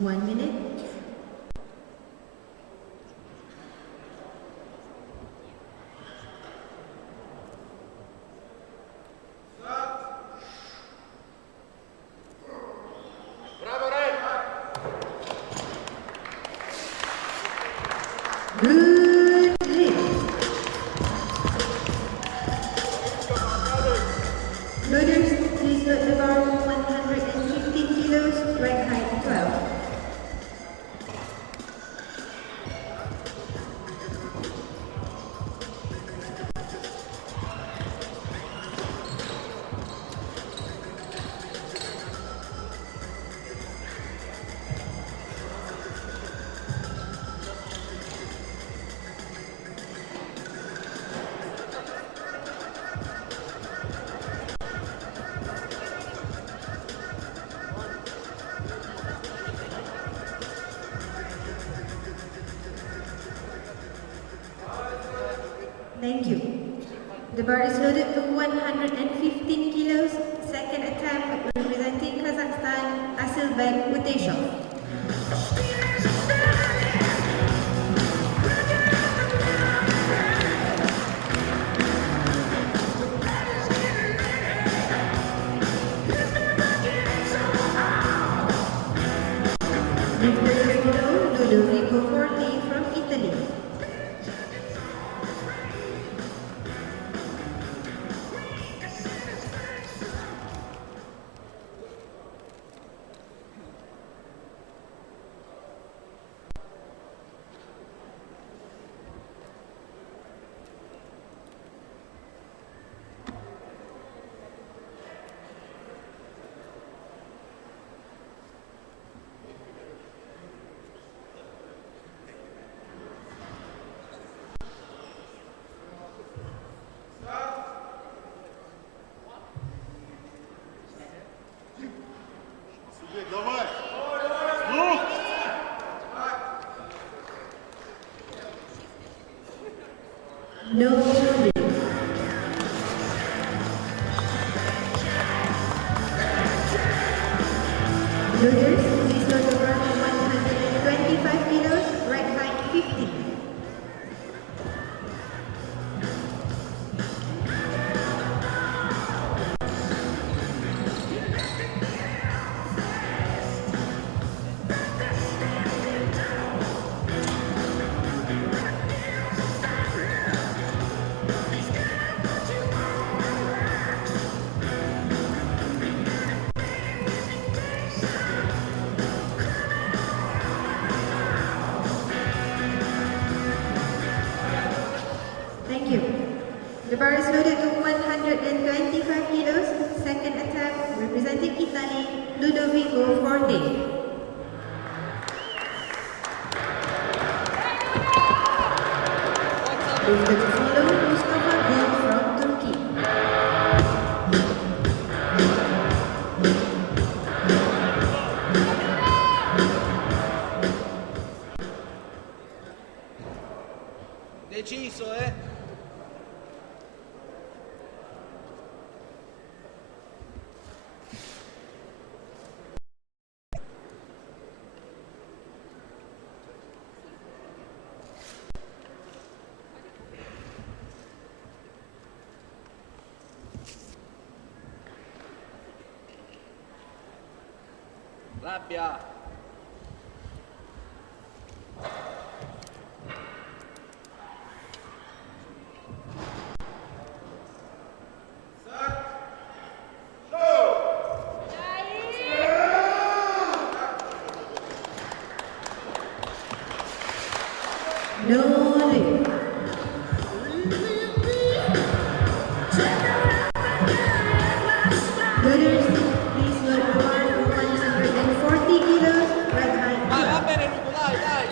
1 minute. Good hit. Loaders, please load the bar 115 kilos, rack height 12. Thank you. The bar is loaded to 115 kilos. Second attempt representing Kazakhstan, Asilbek Uteshov. Ludovico Forti from Italy. Давай! Ну! No. Loaders, please load the bar 125 kilos, rack height 50. Thank you. The bar is loaded to 125 kilos. Second attempt representing Italy, Ludovico Forte. Lifted to follow, Mustafa Gül from Turkey. Deciso, Rabbia. No lift. Loaders, please load the bar to 140 kilos, rack height 12. Va bene, Ludo, dai, dai.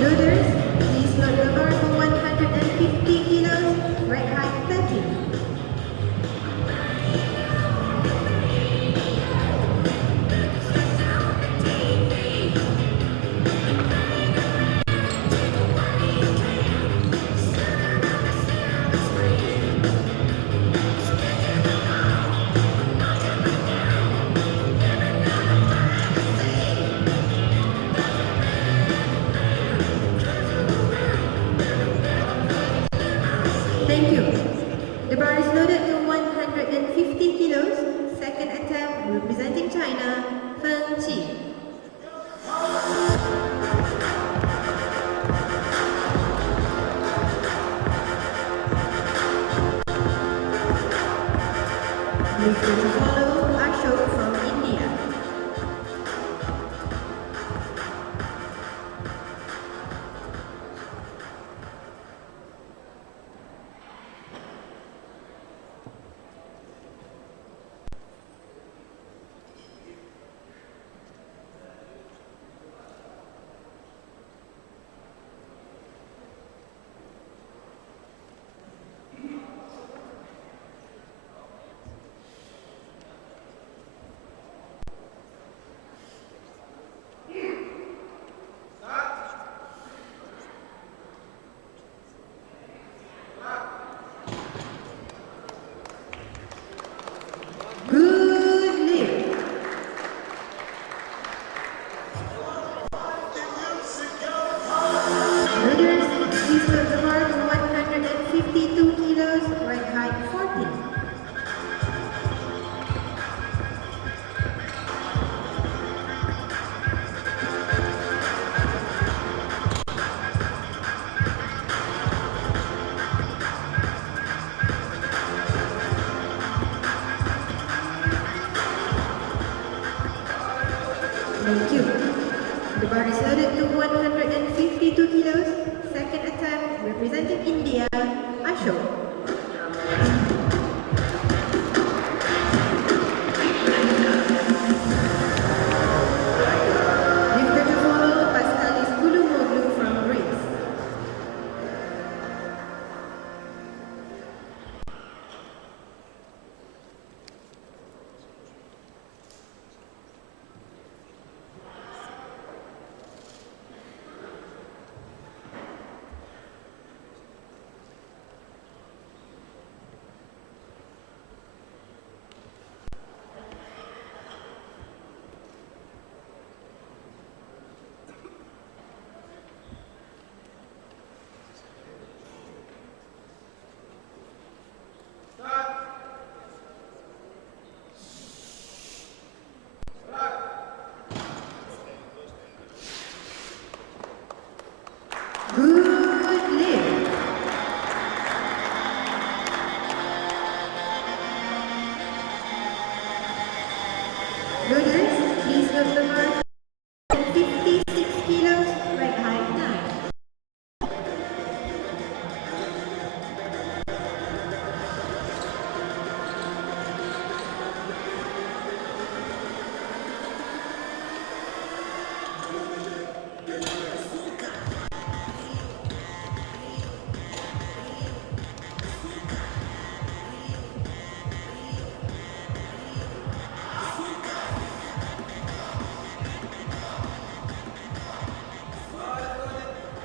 Loaders, please load the bar for 150 kilos, right height 30. Thank you. The bar is loaded to 150 kilos. Second attempt, representing China, Feng Qi. Please follow Ashok from India. Good lift. Loaders, please load the bar to 152 kilos, right height 40. Thank you. The bar is loaded to 152 kilos. Second attempt, representing India, Ashok. Lifter to follow, Pascalis Kulumoglu from Greece. Good lift. Loaders, please load the bar to 56 kilos, right height 9.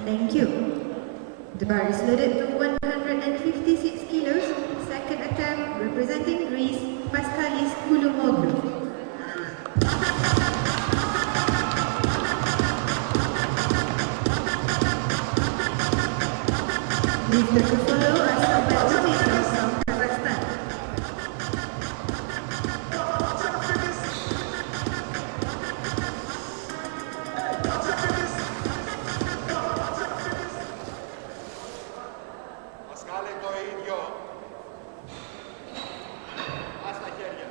Thank you. The bar is loaded to 156 kilos. Second attempt, representing Greece, Pascalis Kulumoglu. Lifter to follow, Almaty from Kazakhstan. Πασκάλε το ίδιο. Ας τα χέρια.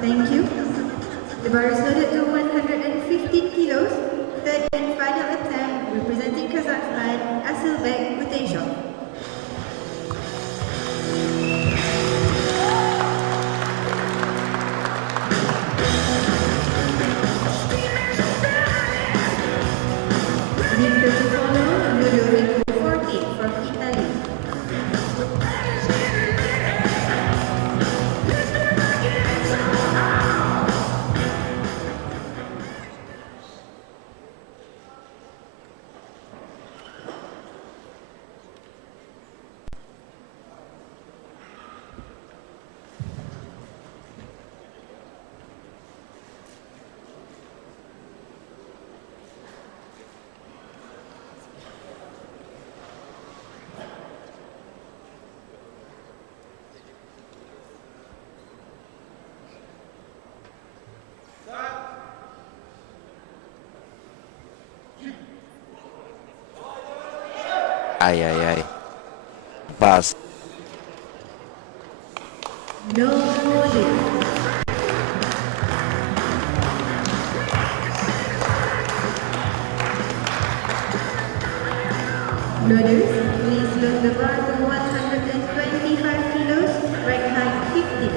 Thank you. The bar is loaded to 115 kilos. Third and final attempt, representing Kazakhstan, Asilbek Buteshov. Victor to follow, Ludovico Forti from Italy. Ay, ay, ay. Pass. No loading. Loaders, please load the bar to 125 kilos, right height 50.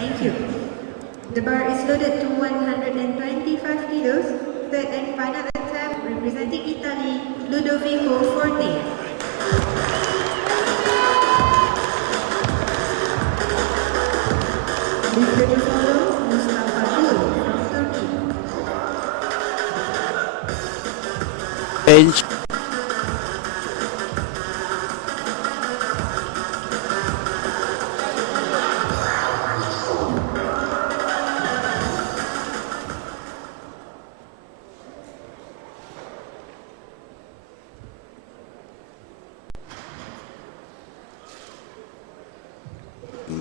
Thank you. The bar is loaded to 125 kilos. Third and final attempt, representing Italy, Ludovico Forte. Victor to follow, Mustafa Gül from Turkey. Bench.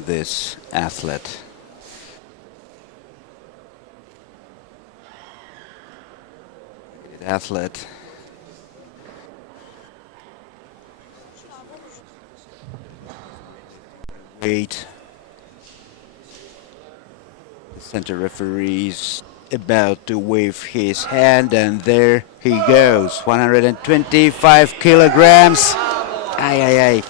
This athlete. Good athlete. Wait. The center referee's about to wave his hand, and there he goes. 125 kilograms. Ay, ay, ay.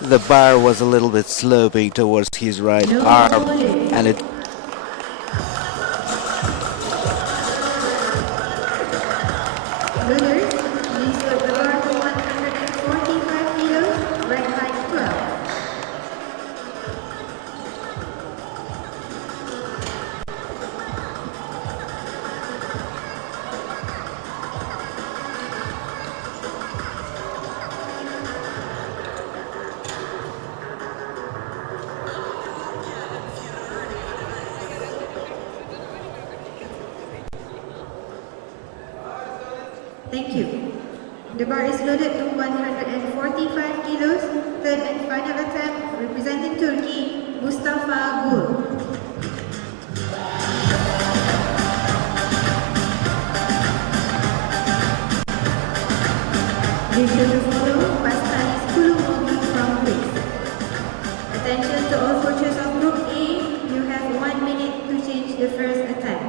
The bar was a little bit sloping towards his right arm, and it Loaders, please load the bar to 145 kilos, right height 12. Thank you. The bar is loaded to 145 kilos. Third and final attempt, representing Turkey, Mustafa Gül. Victor to follow, Pastanis Kulumoglu from Greece. Attention to all coaches of Group A, you have 1 minute to change the first attempt.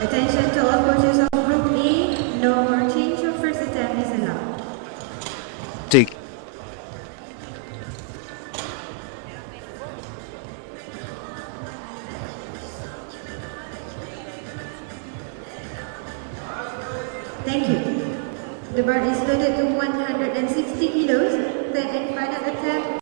Attention to all coaches of Group A, no more change of first attempt is allowed. Tick. Thank you. The bar is loaded to 160 kilos. The and final attempt.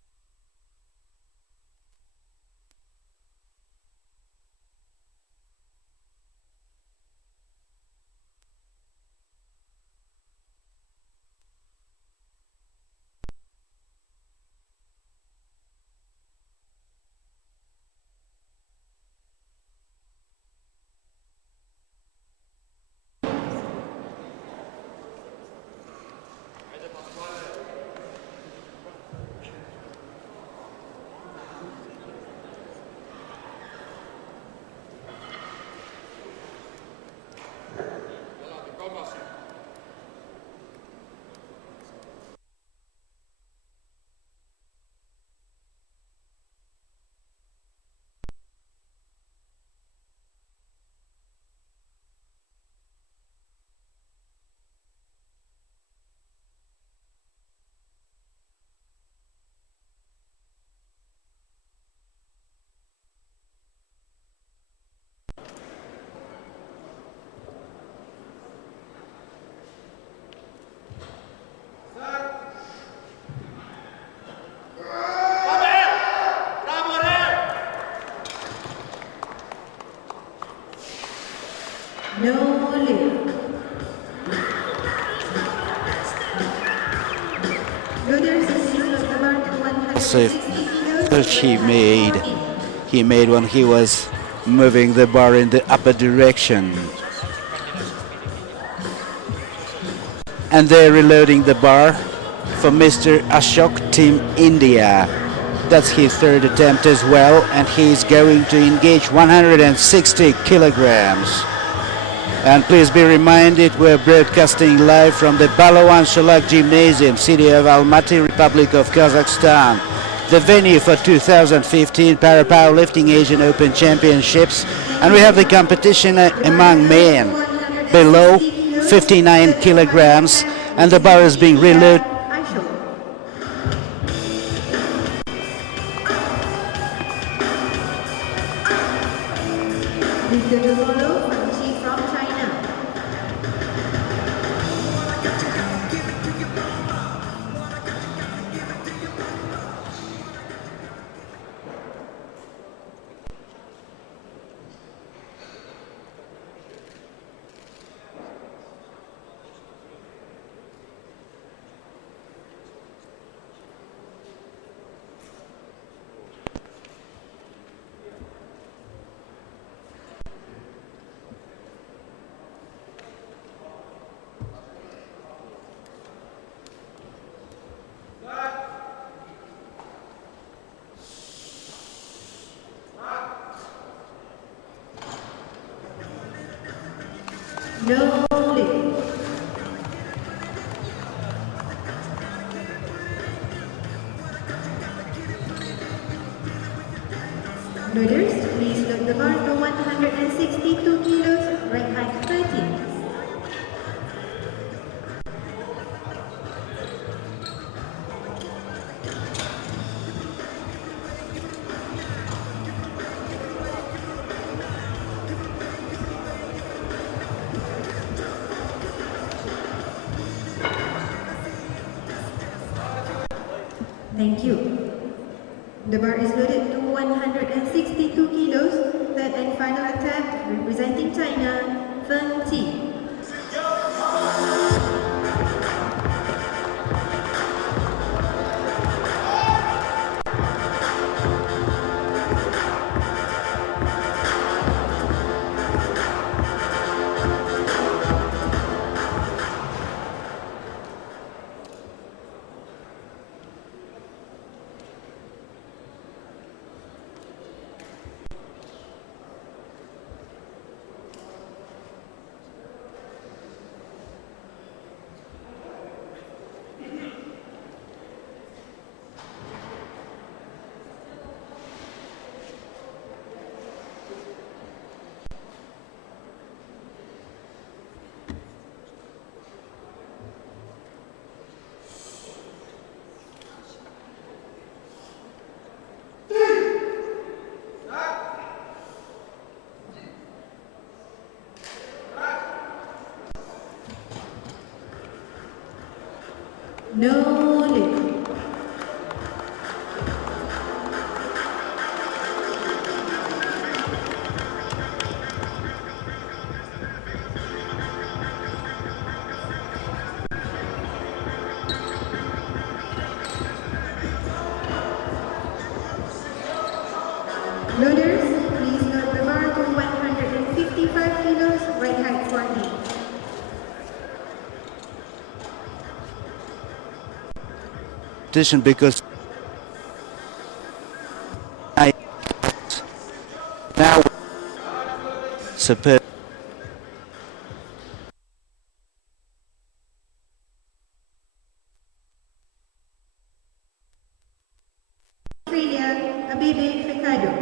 No lift. Loaders is of the bar to 160 So kilos. first he made when he was moving the bar in the upper direction. And they're reloading the bar for Mr. Ashok, Team India. That's his third attempt as well, and he's going to engage 160 kilograms. And please be reminded, we're broadcasting live from the Balawan Sholak Gymnasium, city of Almaty, Republic of Kazakhstan, the venue for 2015 Powerlifting Asian Open Championships. And we have the competition among men below 59 kilograms, and the bar is being reloaded. From China. No lift. Loaders, please load the bar to 162 kilos, right height 13. Thank you. The bar is loaded to 162 kilos. Third and final attempt, representing China, Feng Qi. No lift. Loaders, please load the bar to 155 kilos, right height 40. Position because I now super. Australia, Abebe Fekado.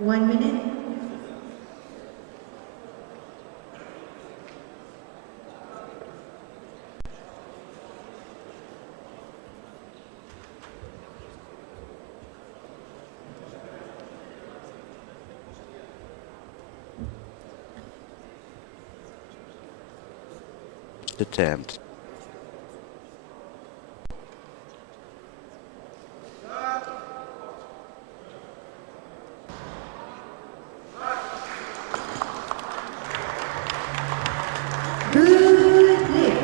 One minute. Attempt. Good lift.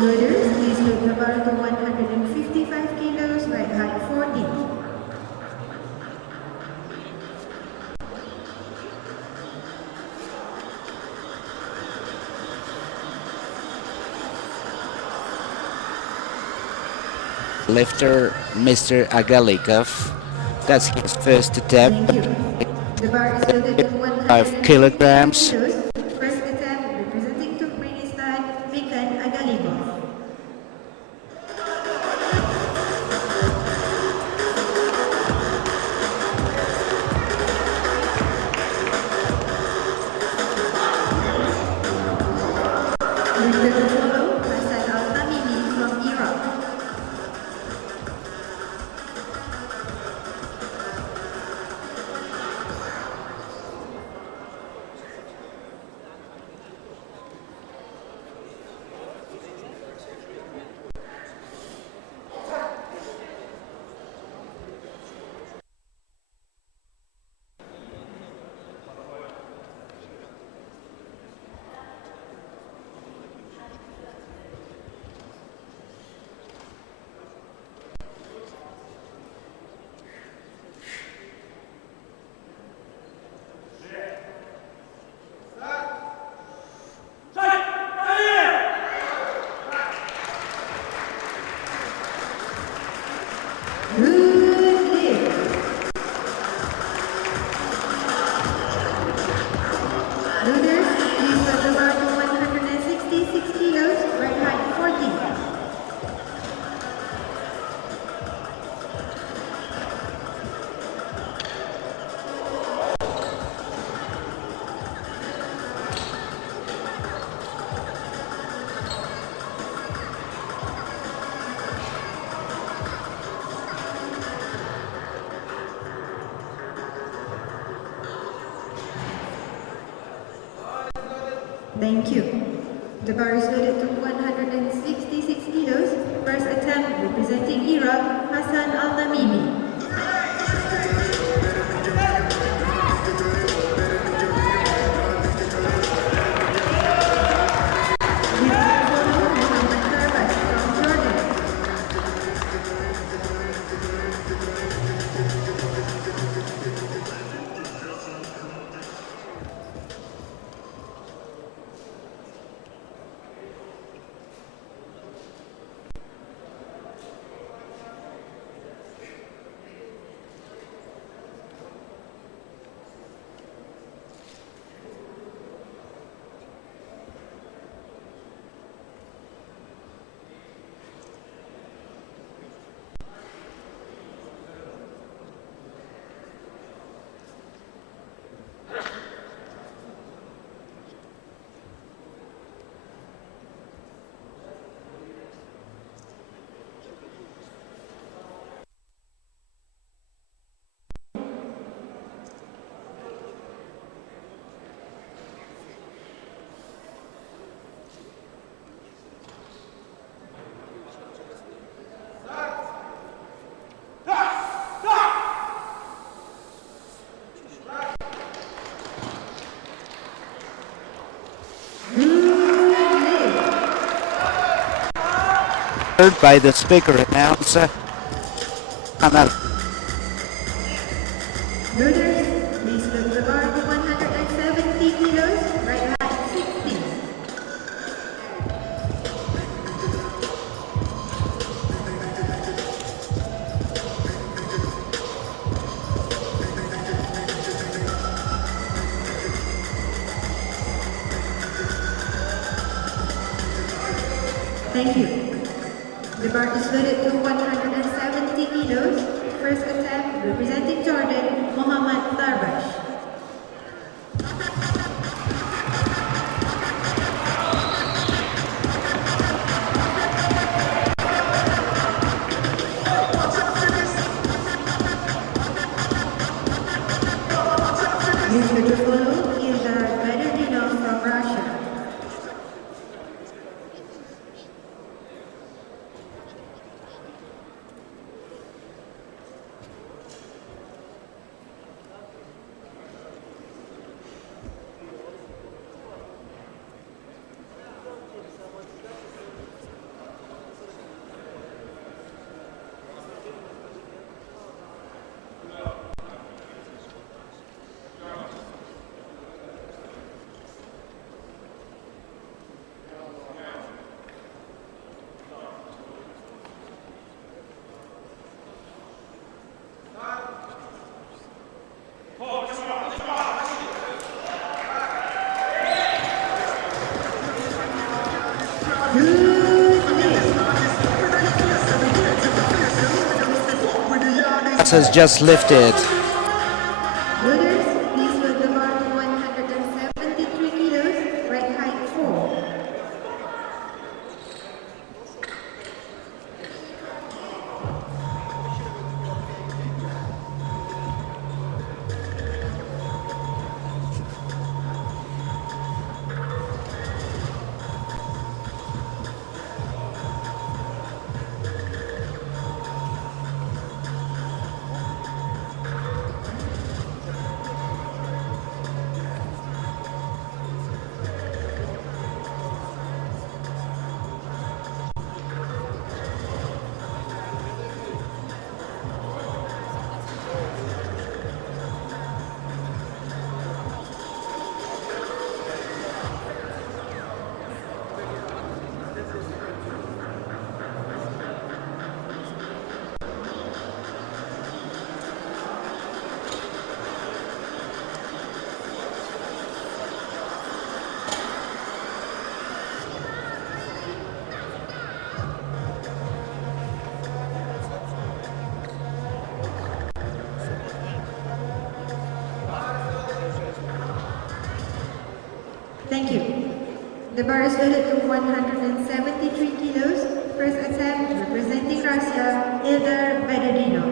Loaders, please load the bar to 155 kilos, right height 40. Lifter Mr. Agalikov. That's his first attempt. Thank you. The bar is loaded to 5 kilograms. kilos. First attempt representing Turkmenistan, Mikan Agalikov. Lifter to follow, Hasan Al-Tamimi from Iraq. Good lift. Loaders, please load the bar to 166 kilos, right height 40. Thank you. The bar is loaded to 166 kilos, First attempt representing Iraq, Hassan Al-Namimi. By the speaker announcer. Loaders, please load the bar to 170 kilos, right height 60. Thank you. The bar is loaded to 170 kilos. First attempt representing Jordan, Mohammad Darbash. Please load to follow is Badardino from Russia. Has just lifted. Loaders, please load the bar to 173 kilos, right height 4. Thank you. The bar is loaded to 173 kilos. First attempt representing Russia, Ildar Badardino.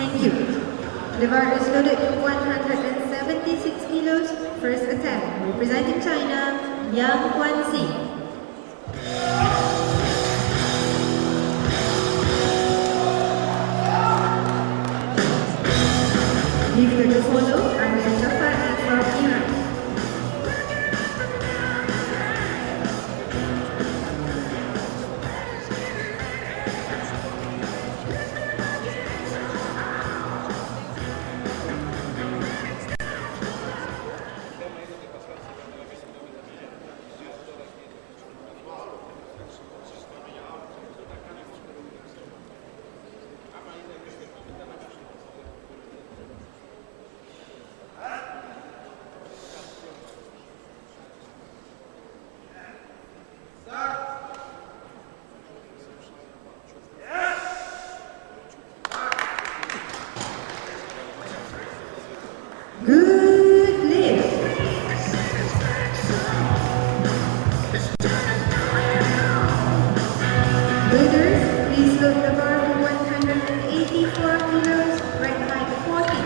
Thank you. The bar is loaded to 176 kilos. First attempt, representing China, Yang Guanxi. Lifter to follow, Amir Jafari from Iran. Good lift. Builders, please load the bar to 184 kilos, right height 40.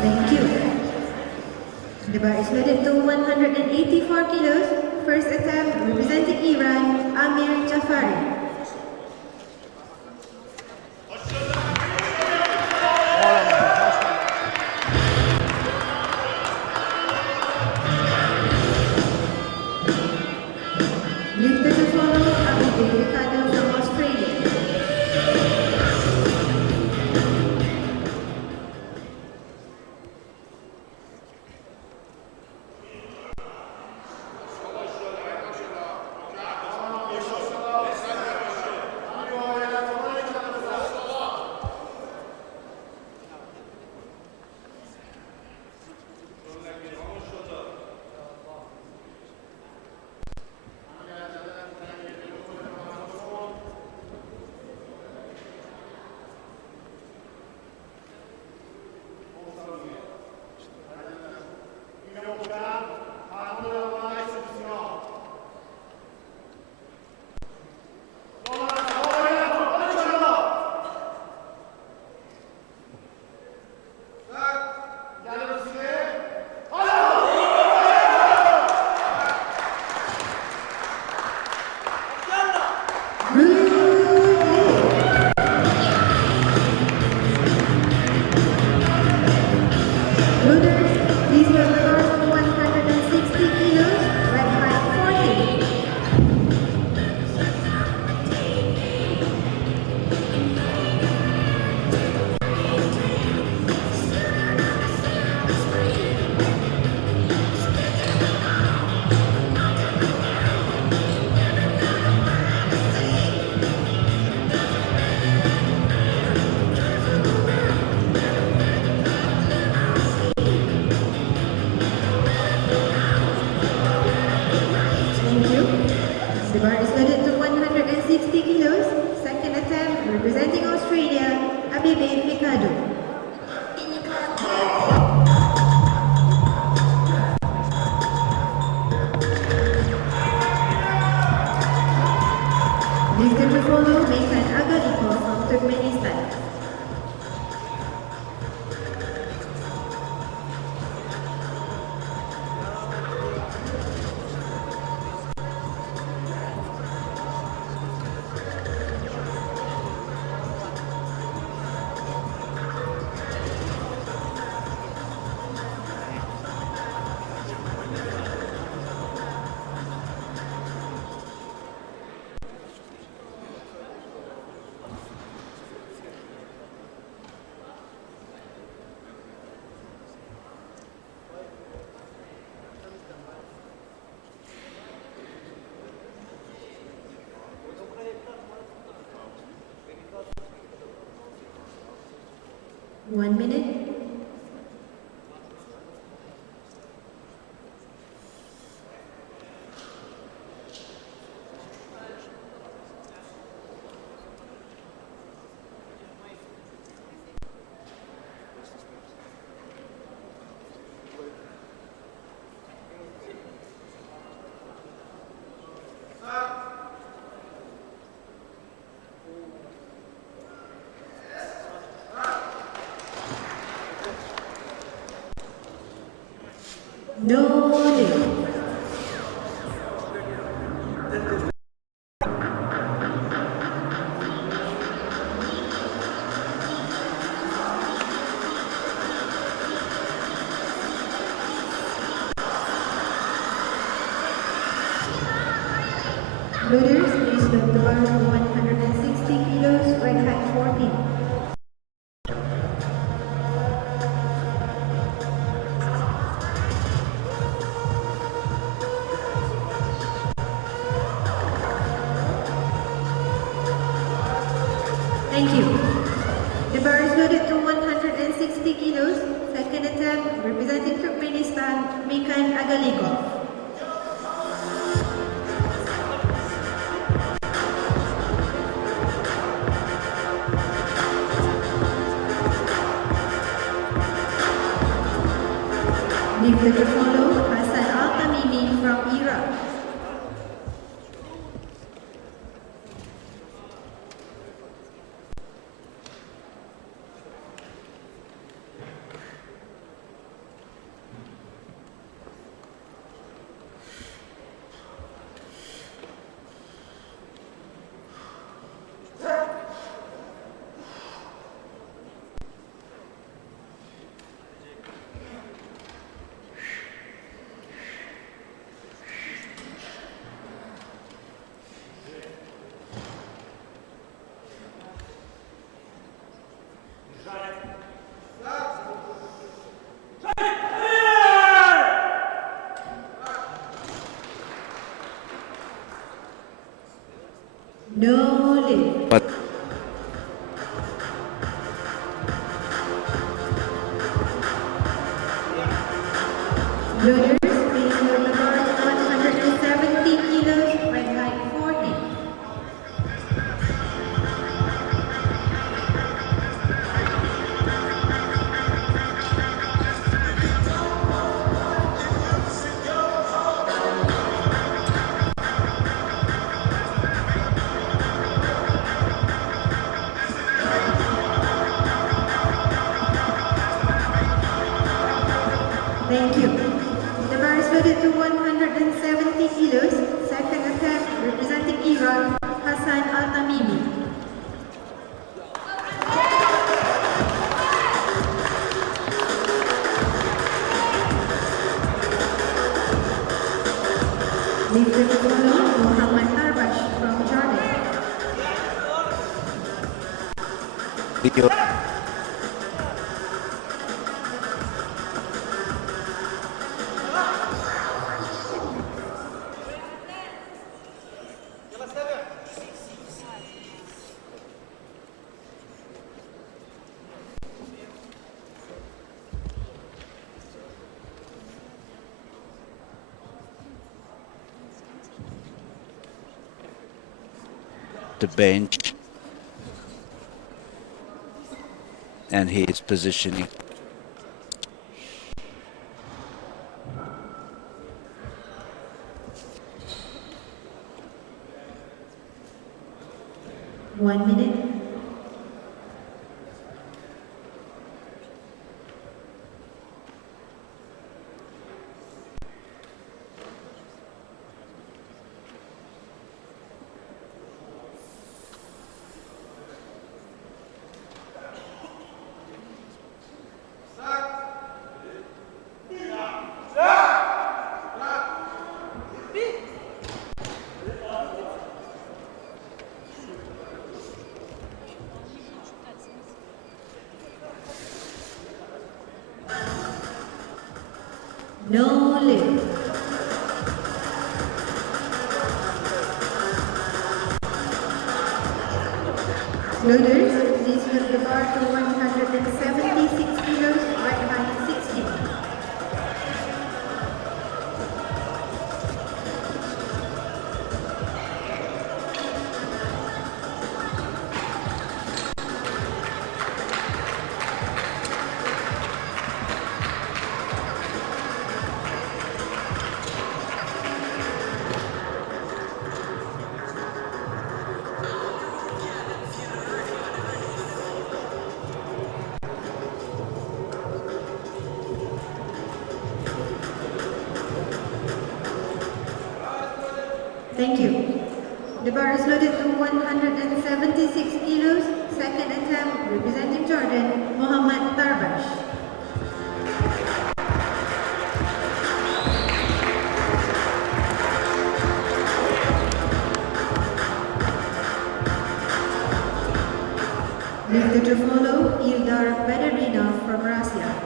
Thank you. The bar is loaded to 184 kilos. First attempt, representing Iran, Amir Jafari. Lifter to follow, Ricardo from Australia. Turkmenistan. One minute. No lift. Loaders, please lift the bar to 160 kilos, right height 14. Thank you. The bar is loaded to 160 kilos. Second attempt, representing Turkmenistan, Mikan Agalikov. Lifted to follow, Hassan Al-Tamimi from Iraq. No lift. But Loaders, please load the bar to 170 kilos, right height 40. Thank you. The bar is loaded to 170 kilos. Second attempt, representing Iran, Hassan Al-Tamimi. Lifted to follow, Muhammad Tarbash from Jordan. video. The bench, and he is positioning. One minute. No lift. Loaders, please lift the bar to 176 kilos, right height 60. Thank you. The bar is loaded to 176 kilos. Second attempt, representing Jordan, Mohammad Tarbash. Lifted to follow, Ildar Badarinov from Russia.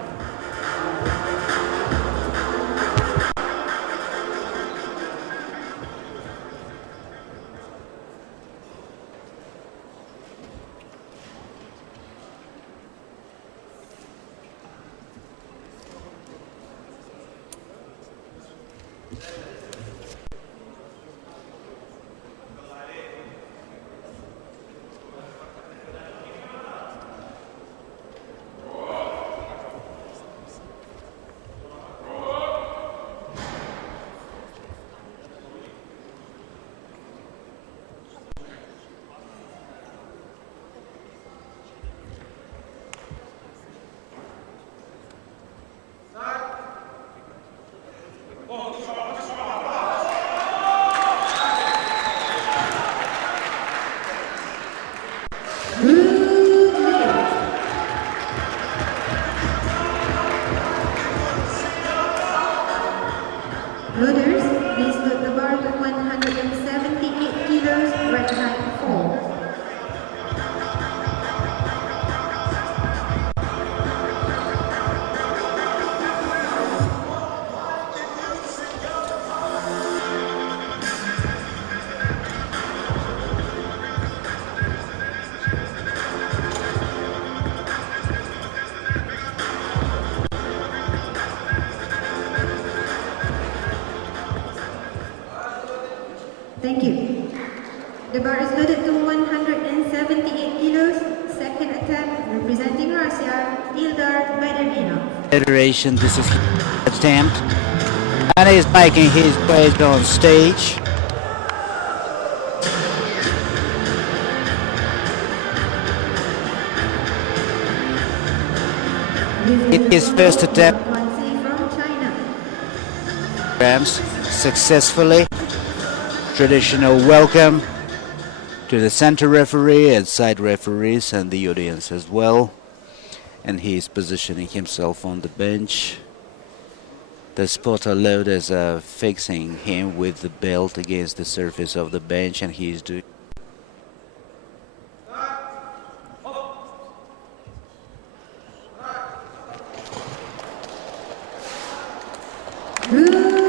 Loaders, please load the bar to 178 kilos, right height 4. Thank you. The bar is loaded to 178 kilos. Second attempt, representing Russia, Ildar Badarinov. Federation, this is his attempt. And he's making his way on stage. It is first attempt. From China. Grams successfully. Traditional welcome to the center referee and side referees and the audience as well. And he is positioning himself on the bench. The spotter loaders are fixing him with the belt against the surface of the bench, and he is doing Good lift.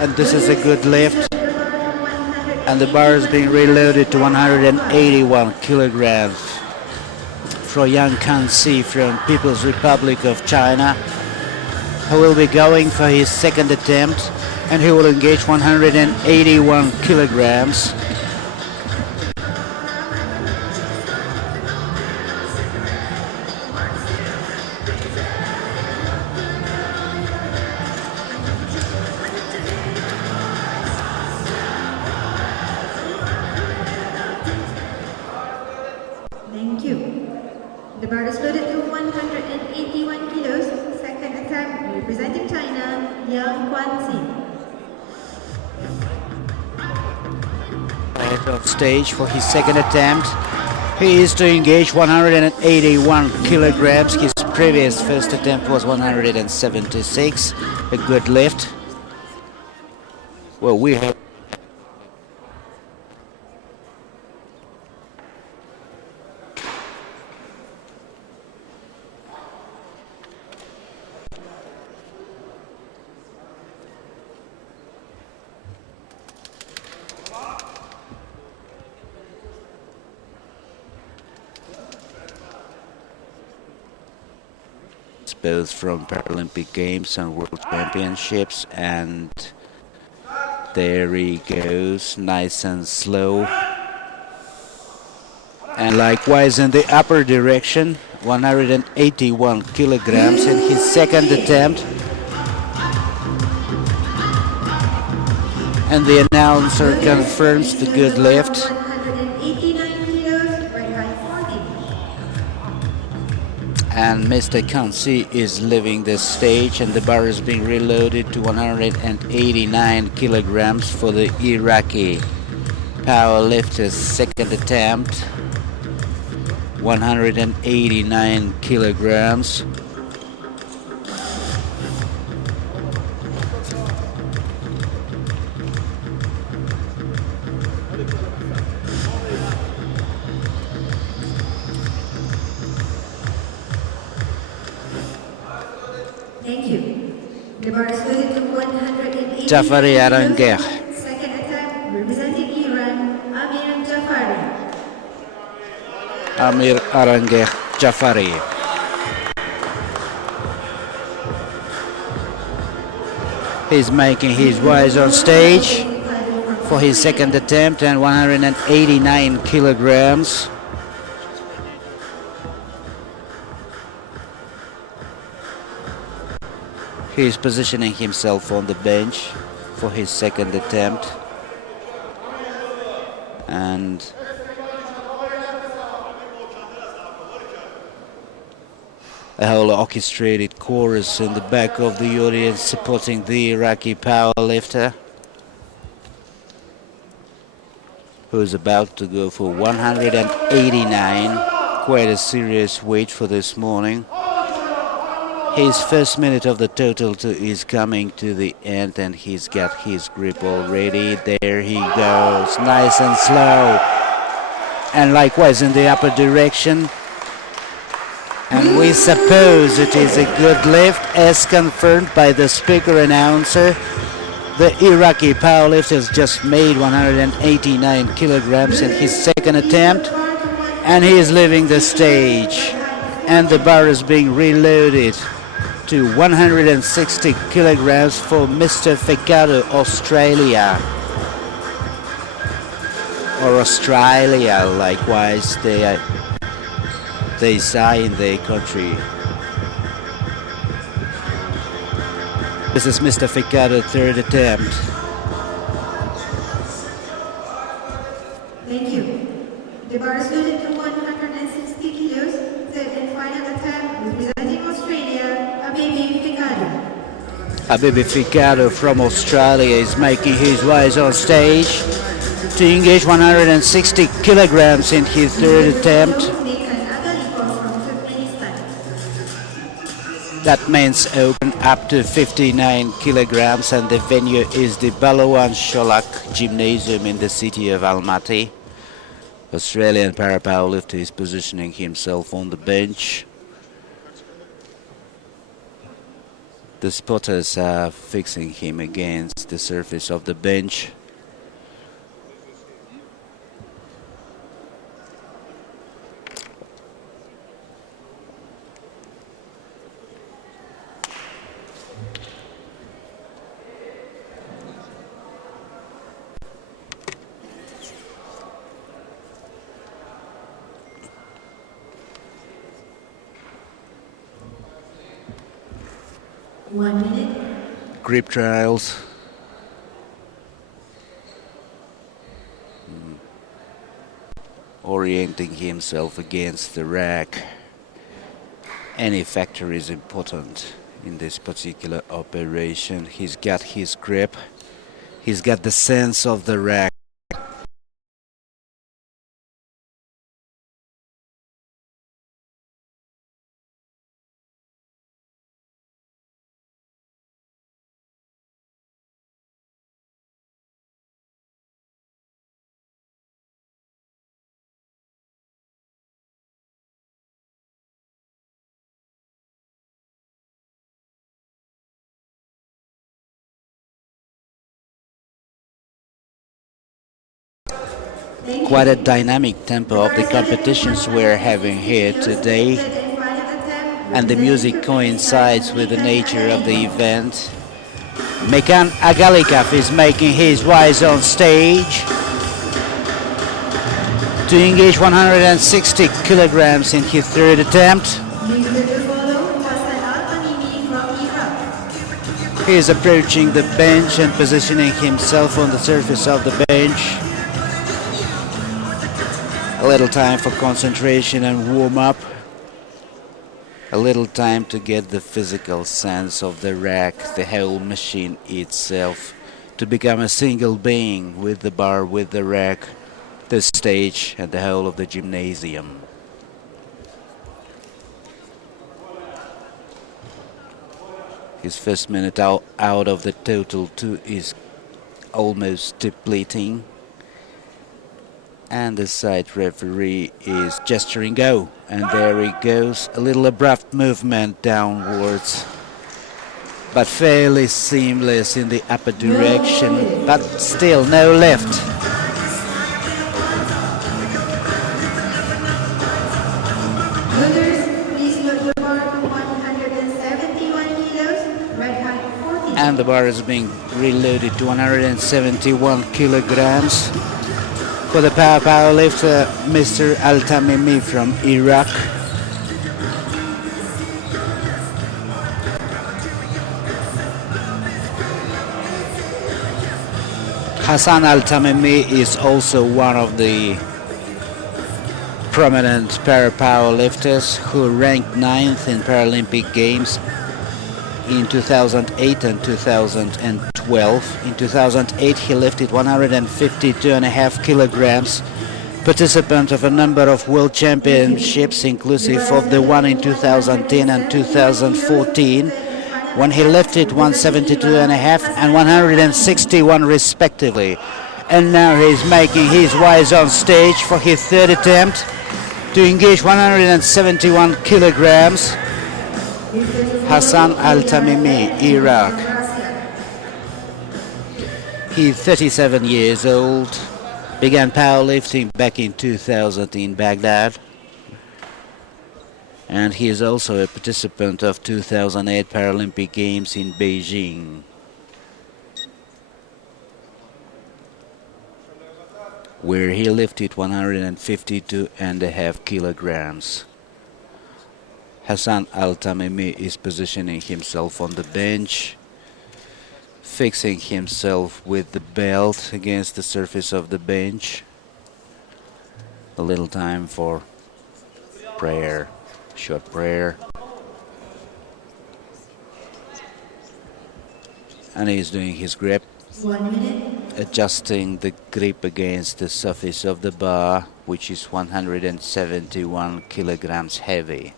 and this is a good lift, and the bar is being reloaded to 181 kilograms for Yang Kansi from People's Republic of China, who will be going for his second attempt, and he will engage 181 kilograms. Thank you. The bar is loaded to 181 kilos. Second attempt, representing China, Yang Quanxi. Right on stage for his second attempt. He is to engage 181 kilograms. His previous first attempt was 176. A good lift. Well, we have both from Paralympic Games and World Championships, and there he goes, nice and slow. And likewise in the upper direction, 181 kilograms in his second attempt. And the announcer confirms the good lift. 189 kilos, right height 40. And Mr. Kansi is leaving the stage, and the bar is being reloaded to 189 kilograms for the Iraqi powerlifter's second attempt. 189 kilograms. Thank you. The bar is loaded to 180. Jafari Arangeh. Second attempt, representing Iran, Amir Jafari. Amir Arangeh Jafari. He's making his way on stage for his second attempt and 189 kilograms. He's positioning himself on the bench for his second attempt, and a whole orchestrated chorus in the back of the audience supporting the Iraqi powerlifter, who's about to go for 189, quite a serious weight for this morning. His first minute of the total is coming to the end, and he's got his grip already. There he goes, nice and slow, and likewise in the upper direction. And we suppose it is a good lift, as confirmed by the speaker announcer. The Iraqi powerlifter has just made 189 kilograms in his second attempt, and he is leaving the stage, and the bar is being reloaded to 160 kilograms for Mr. Fekado, Australia, or Australia, likewise they say in their country. This is Mr. Fekado, third attempt. Thank you. The bar is loaded to 160 kilos. Third and final attempt, representing Australia, Habibi Fekado. Habibi Fekado from Australia is making his way on stage to engage 160 kilograms in his third attempt. That means open up to 59 kilograms, and the venue is the Balawan Sholak Gymnasium in the city of Almaty. Australian para-powerlifter is positioning himself on the bench. The spotters are fixing him against the surface of the bench. One minute. Grip trials. Orienting himself against the rack. Any factor is important in this particular operation. He's got his grip. He's got the sense of the rack. Quite a dynamic tempo of the competitions we're having here today, and the music coincides with the nature of the event. Mekan Agalikov is making his way on stage to engage 160 kilograms in his third attempt. He is approaching the bench and positioning himself on the surface of the bench. A little time for concentration and warm up. A little time to get the physical sense of the rack, the whole machine itself, to become a single being with the bar, with the rack, the stage and the whole of the gymnasium. His first minute out of the total 2 is almost depleting. And the side referee is gesturing go. And there he goes. A little abrupt movement downwards. But fairly seamless in the upper direction. But still no lift. Please load the bar to 171 kilos, right height 40. And the bar is being reloaded to 171 kilograms. For the powerlifter, Mr. Al-Tamimi from Iraq. Hassan Al-Tamimi is also one of the prominent para-powerlifters who ranked 9th in Paralympic Games in 2008 and 2012. In 2008 he lifted 152.5 kilograms, participant of a number of world championships inclusive of the one in 2010 and 2014, when he lifted 172.5 and 161 respectively. And now he's making his way on stage for his third attempt to engage 171 kilograms. Hassan Al-Tamimi, Iraq. He's 37 years old, began powerlifting back in 2000 in Baghdad. And he is also a participant of 2008 Paralympic Games in Beijing. Where he lifted 152.5 kilograms. Hassan Al-Tamimi is positioning himself on the bench, fixing himself with the belt against the surface of the bench. A little time for prayer, short prayer. And he's doing his grip, 1 minute. adjusting the grip against the surface of the bar, which is 171 kilograms heavy.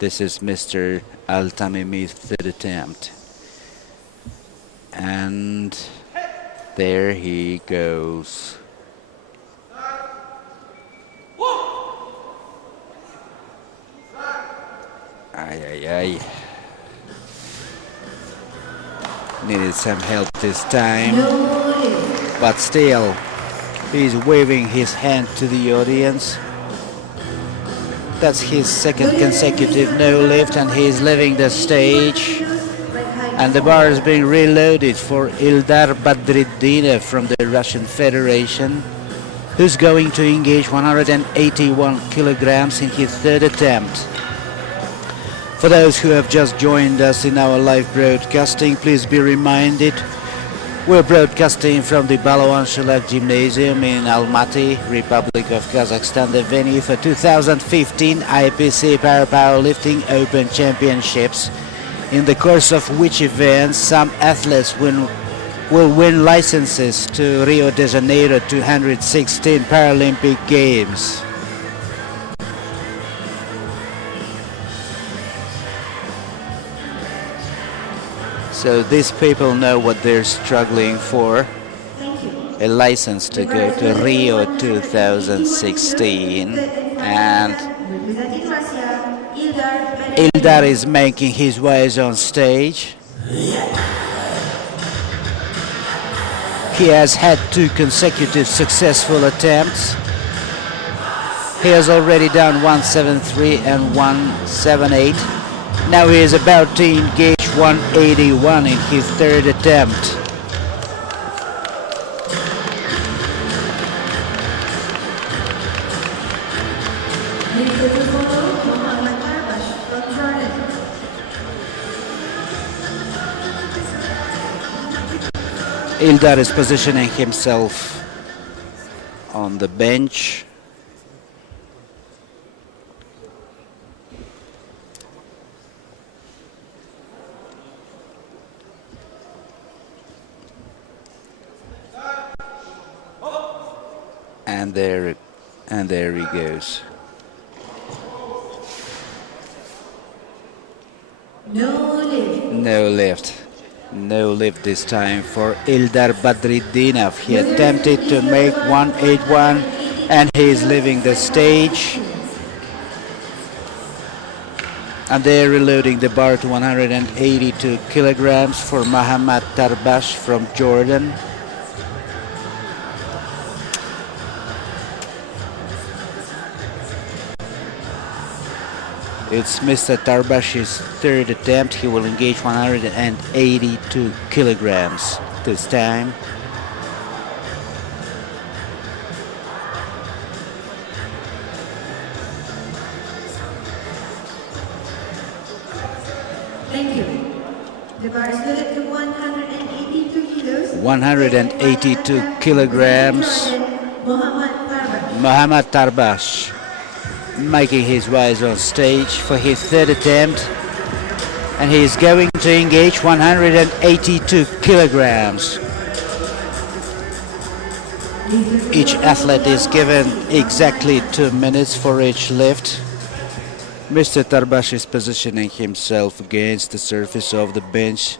This is Mr. Al-Tamimi's third attempt. And there he goes. Ay. Needed some help this time. But still, he's waving his hand to the audience. That's his second consecutive no lift, and he's leaving the stage. And the bar is being reloaded for Ildar Badriddinov from the Russian Federation, who's going to engage 181 kilograms in his third attempt. For those who have just joined us in our live broadcasting, please be reminded we're broadcasting from the Balawan-Shalak Gymnasium in Almaty, Republic of Kazakhstan, the venue for 2015 IPC Powerlifting Open Championships, in the course of which event some athletes will win licenses to Rio de Janeiro 216 Paralympic Games. So these people know what they're struggling for. A license to go to Rio 2016. And Ildar is making his ways on stage. He has had 2 consecutive successful attempts. He has already done 173 and 178. Now he is about to engage 181 in his third attempt. Ildar is positioning himself on the bench. And there he goes. No lift. No lift. No lift this time for Ildar Badridinov. He attempted to make 181 and he is leaving the stage. And they're reloading the bar to 182 kilograms for Mohammad Tarbash from Jordan. It's Mr. Tarbash's third attempt. He will engage 182 kilograms this time. Thank you. The bar is loaded to 182 kilos. 182 kilograms. Mohammad Tarbash making his rise on stage for his third attempt, and he is going to engage 182 kilograms. Each athlete is given exactly 2 minutes for each lift. Mr. Tarbash is positioning himself against the surface of the bench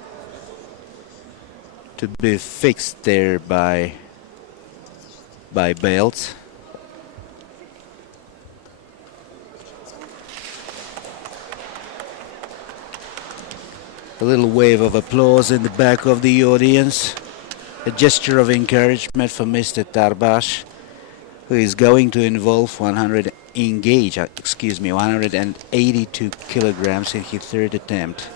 to be fixed there by belts. A little wave of applause in the back of the audience. A gesture of encouragement for Mr. Tarbash, who is going to engage 182 kilograms in his third attempt.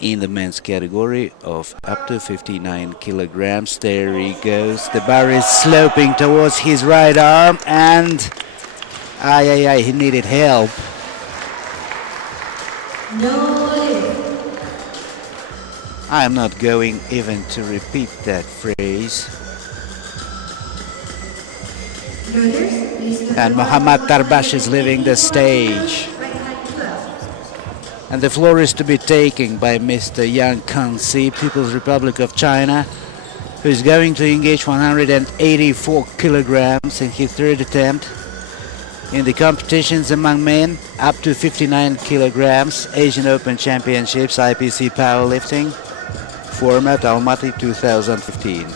In the men's category of up to 59 kilograms, there he goes. The bar is sloping towards his right arm, and he needed help. No lift. I am not going even to repeat that phrase. Loaders, please go And to Mohammad Tarbash is leaving the stage. right hand 12. And the floor is to be taken by Mr. Yang Kansi, People's Republic of China, who is going to engage 184 kilograms in his third attempt. In the competitions among men, up to 59 kilograms, Asian Open Championships, IPC Powerlifting, format Almaty 2015.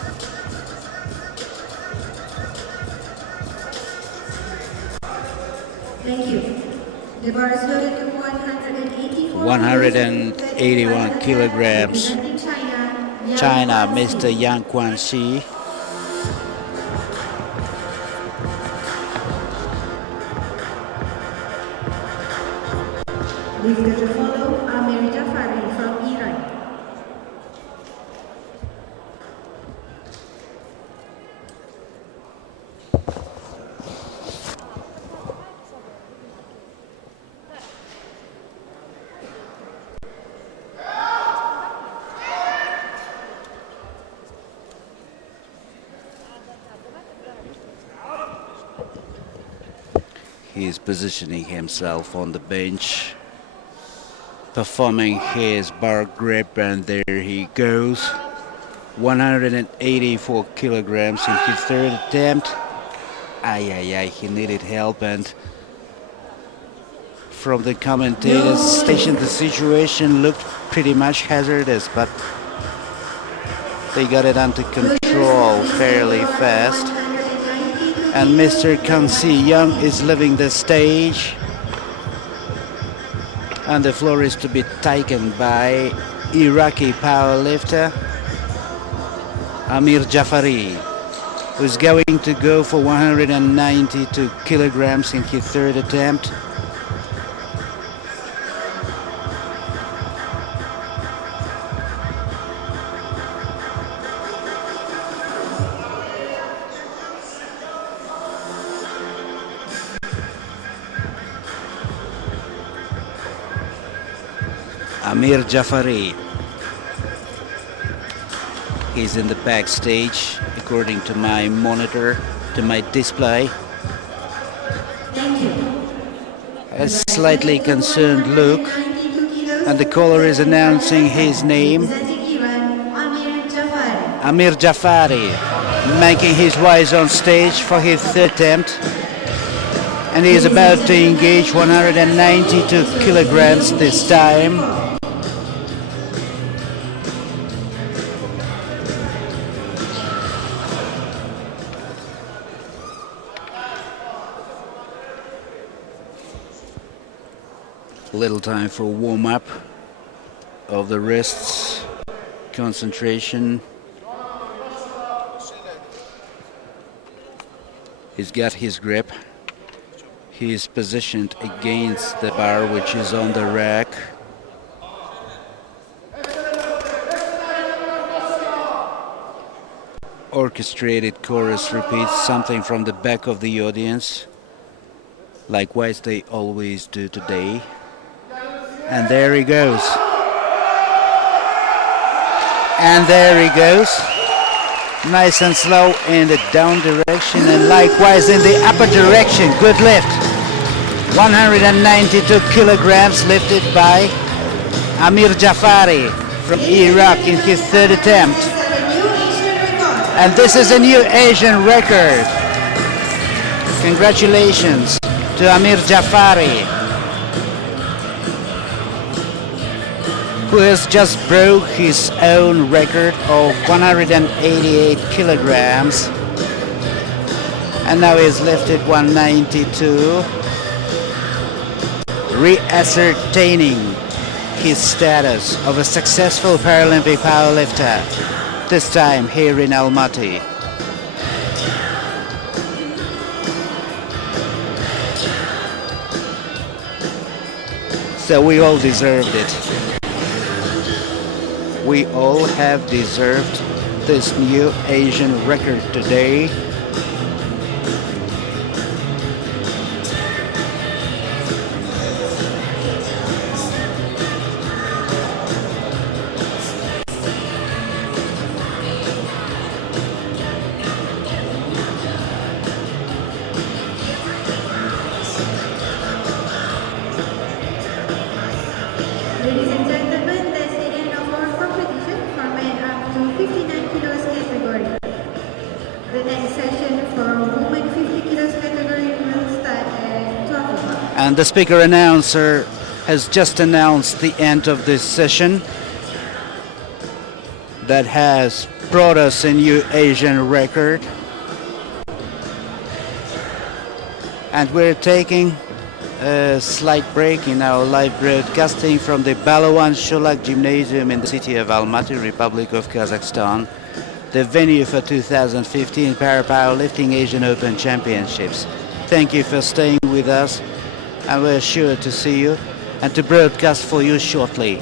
Thank you. The bar is loaded to 184 181 kilograms. Representing China, China, Mr. Yang Guanxi. Lifter to follow, Almaty from Iran. He is positioning himself on the bench, performing his bar grip, and there he goes. 184 kilograms in his third attempt. He needed help, and from the commentators' station the situation looked pretty much hazardous, but they got it under control fairly fast. And Mr. Kansi Young is leaving the stage. And the floor is to be taken by Iraqi powerlifter Amir Jafari, who is going to go for 192 kilograms in his third attempt. Amir Jafari is in the backstage, according to my monitor, to my display. Thank you. A slightly concerned look, and the caller is announcing his name. Presenting Amir Jafari making his way on stage for his third attempt. And he is about to engage 192 kilograms this time. Little time for warm-up of the wrists, concentration. He's got his grip. He is positioned against the bar, which is on the rack. Orchestrated chorus repeats something from the back of the audience. Likewise, they always do today. And there he goes. And there he goes. Nice and slow in the down direction and likewise in the upper direction. Good lift. 192 kilograms lifted by Amir Jafari from Iraq in his third attempt. And this is a new Asian record. Congratulations to Amir Jafari, who has just broke his own record of 188 kilograms. And now he's lifted 192, reascertaining his status of a successful Paralympic powerlifter, this time here in Almaty. So we all deserved it. We all have deserved this new Asian record today. Ladies and gentlemen, that's the end of our competition for men up to 59 kilos category. The next session for women 50 kilos category will start at 12 o'clock. And the speaker announcer has just announced the end of this session that has brought us a new Asian record. And we're taking a slight break in our live broadcasting from the Balawan Sholak Gymnasium in the city of Almaty, Republic of Kazakhstan, the venue for 2015 Powerlifting Asian Open Championships. Thank you for staying with us, and we're sure to see you and to broadcast for you shortly.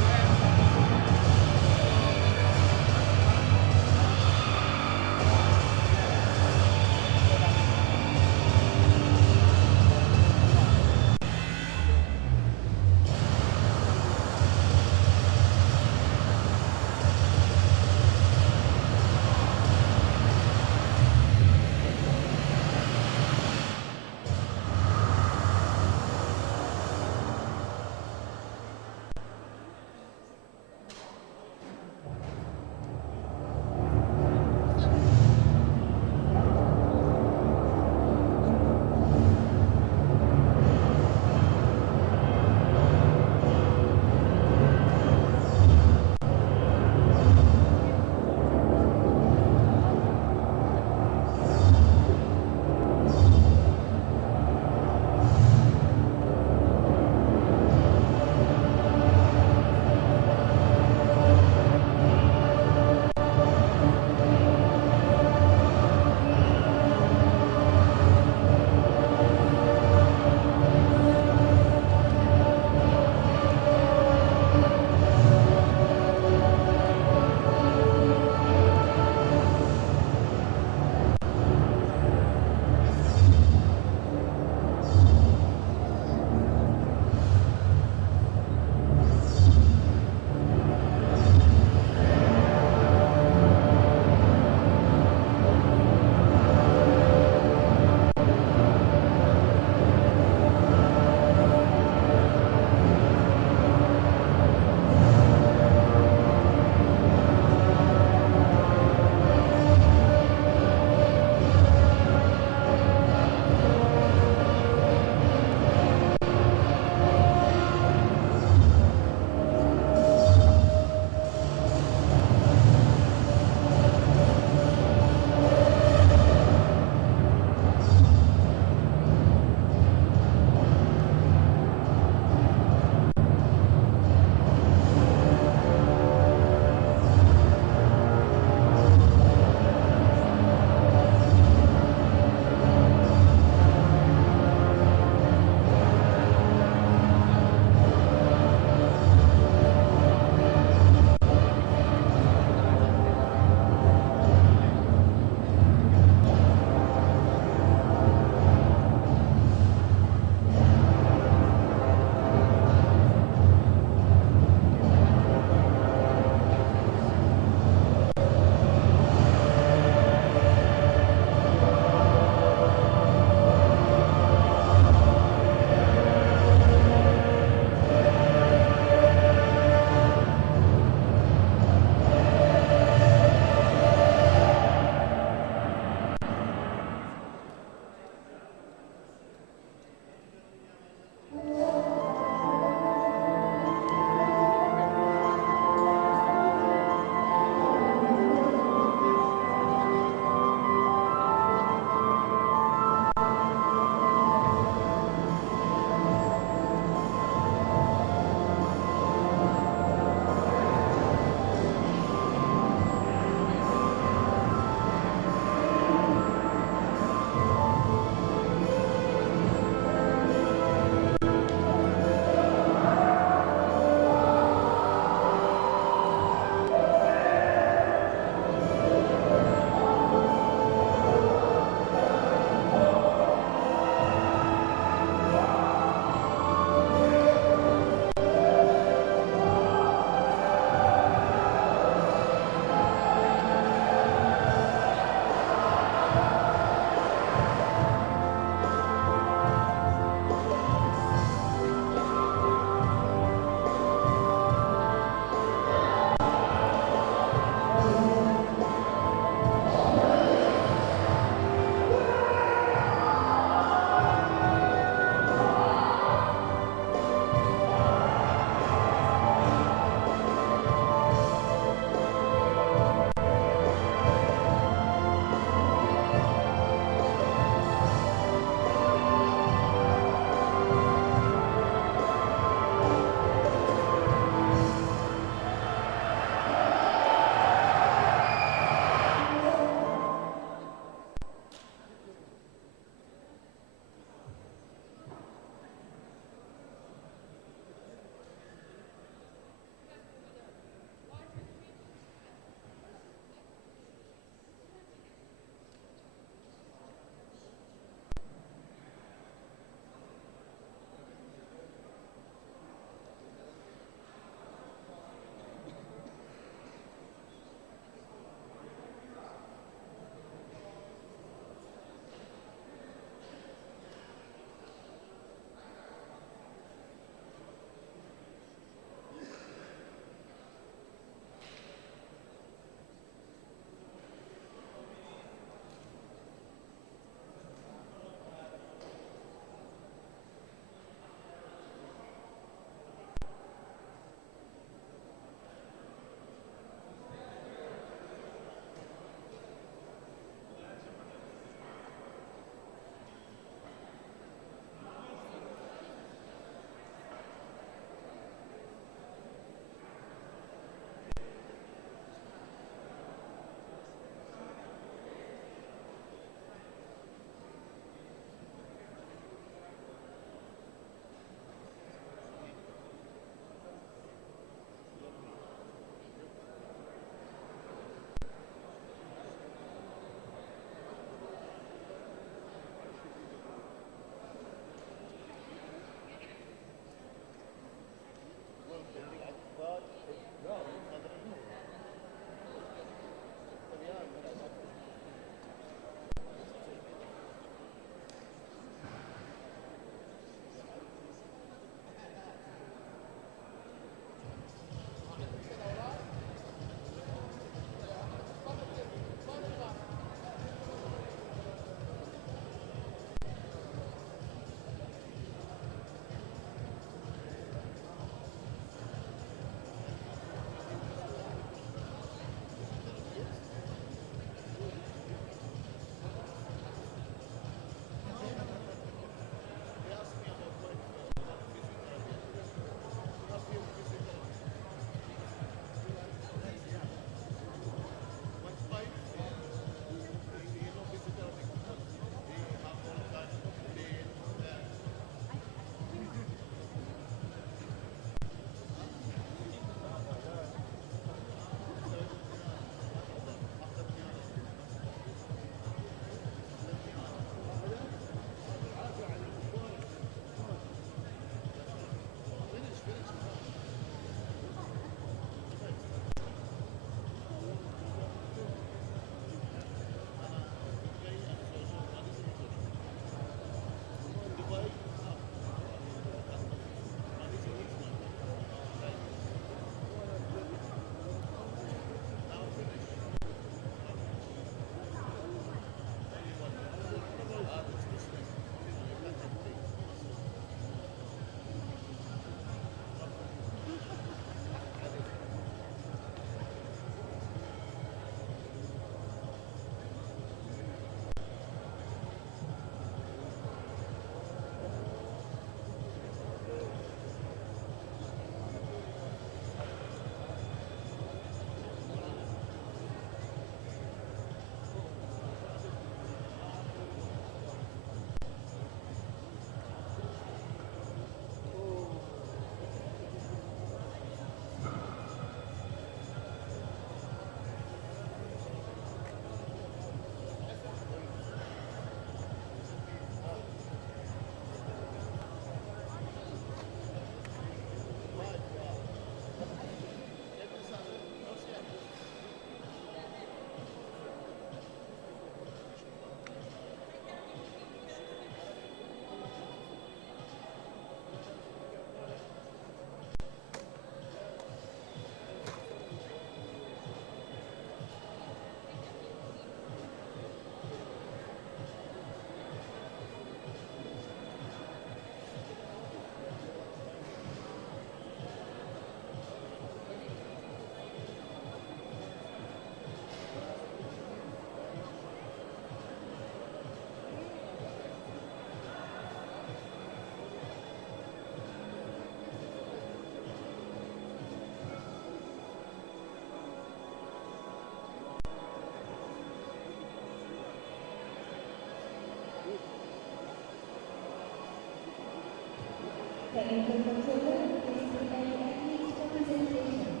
Technical controller, please prepare the athletes for presentation.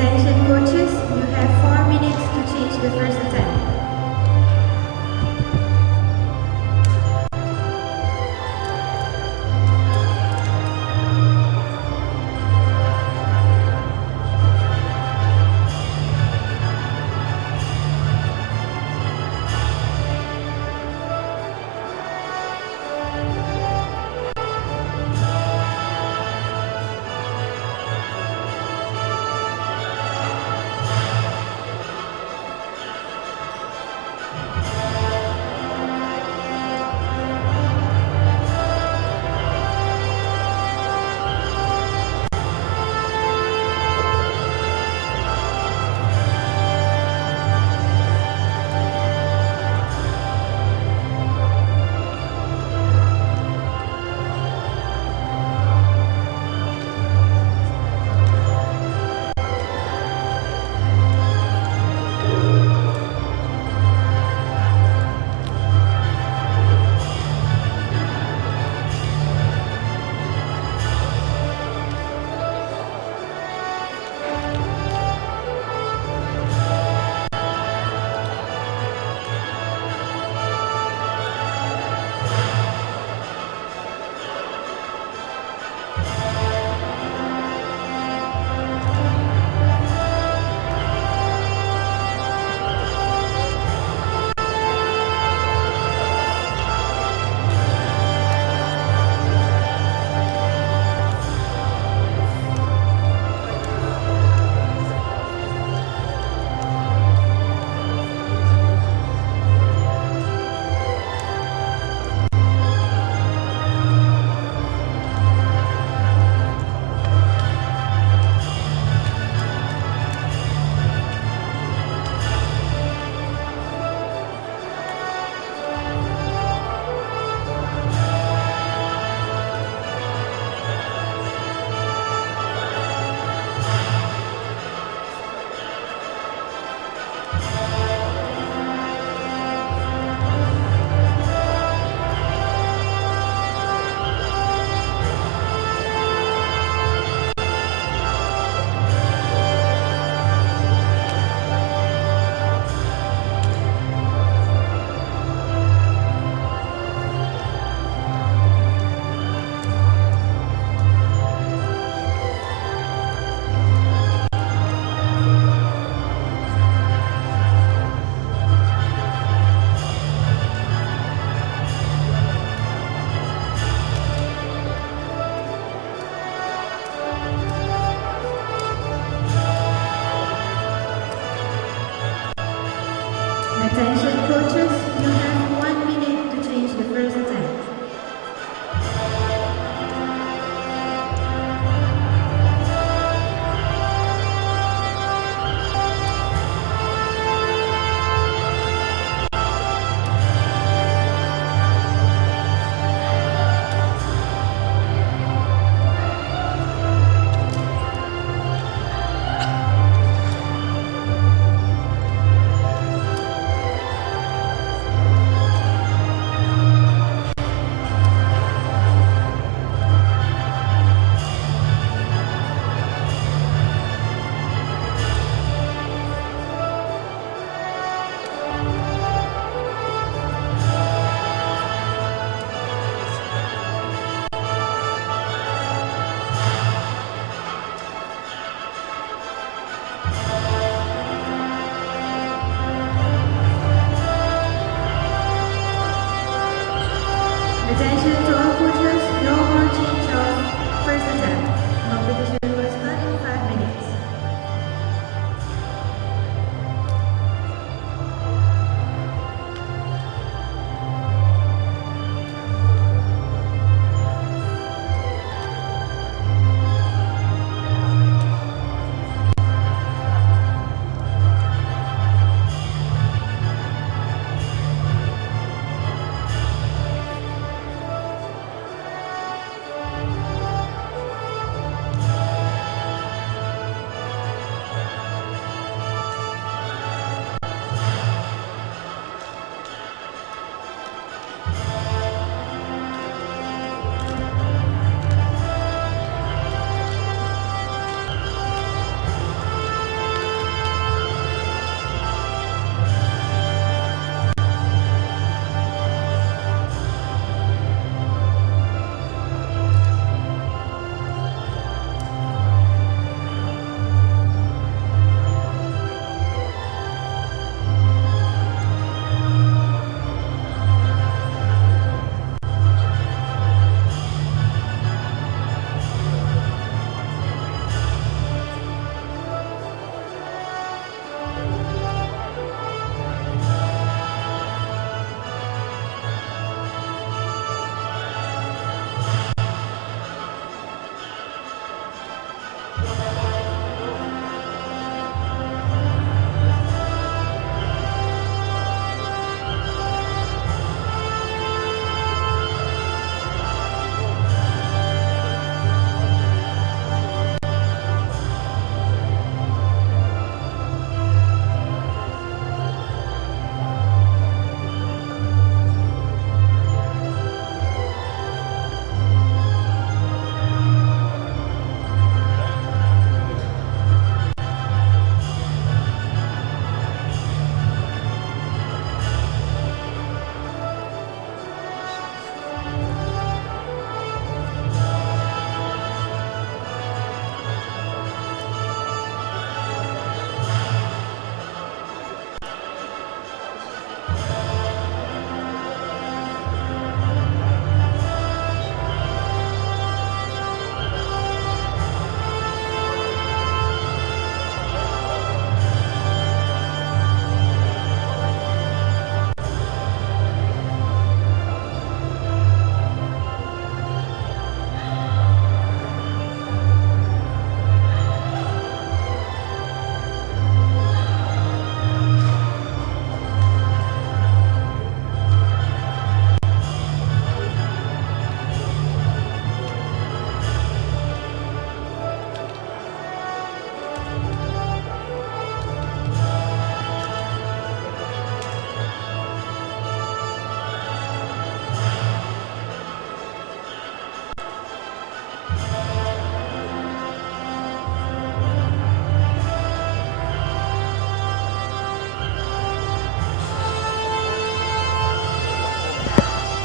Attention coaches, you have 4 minutes to change the first attempt. Attention coaches, you have 1 minute to change the first attempt. Attention to all coaches, no more change of first attempt. Competition will start in 5 minutes.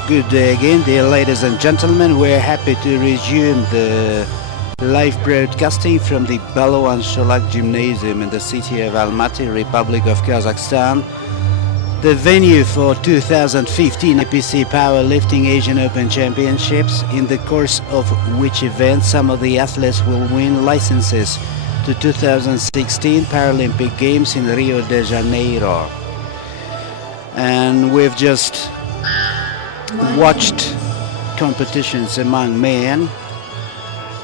Good day again, dear ladies and gentlemen. We're happy to resume the live broadcasting from the Balovan Sholak Gymnasium in the city of Almaty, Republic of Kazakhstan. The venue for 2015 IPC Powerlifting Asian Open Championships, in the course of which event some of the athletes will win licenses to 2016 Paralympic Games in Rio de Janeiro. And we've just watched competitions among men,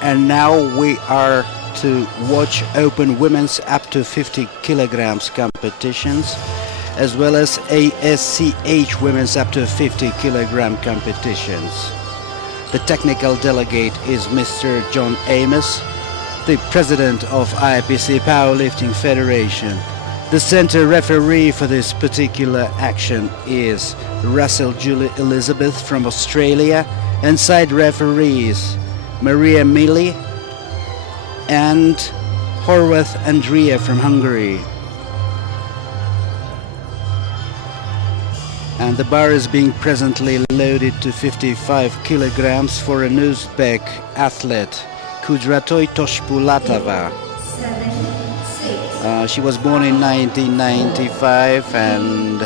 and now we are to watch open women's up to 50 kilograms competitions, as well as ASCH women's up to 50 kilogram competitions. The technical delegate is Mr. John Amos, the president of IPC Powerlifting Federation. The center referee for this particular action is Russell Julie Elizabeth from Australia, and side referees Maria Mili and Horvath Andrea from Hungary. And the bar is being presently loaded to 55 kilograms for an Uzbek athlete, Kudratoi Toshpulatova. She was born in 1995 and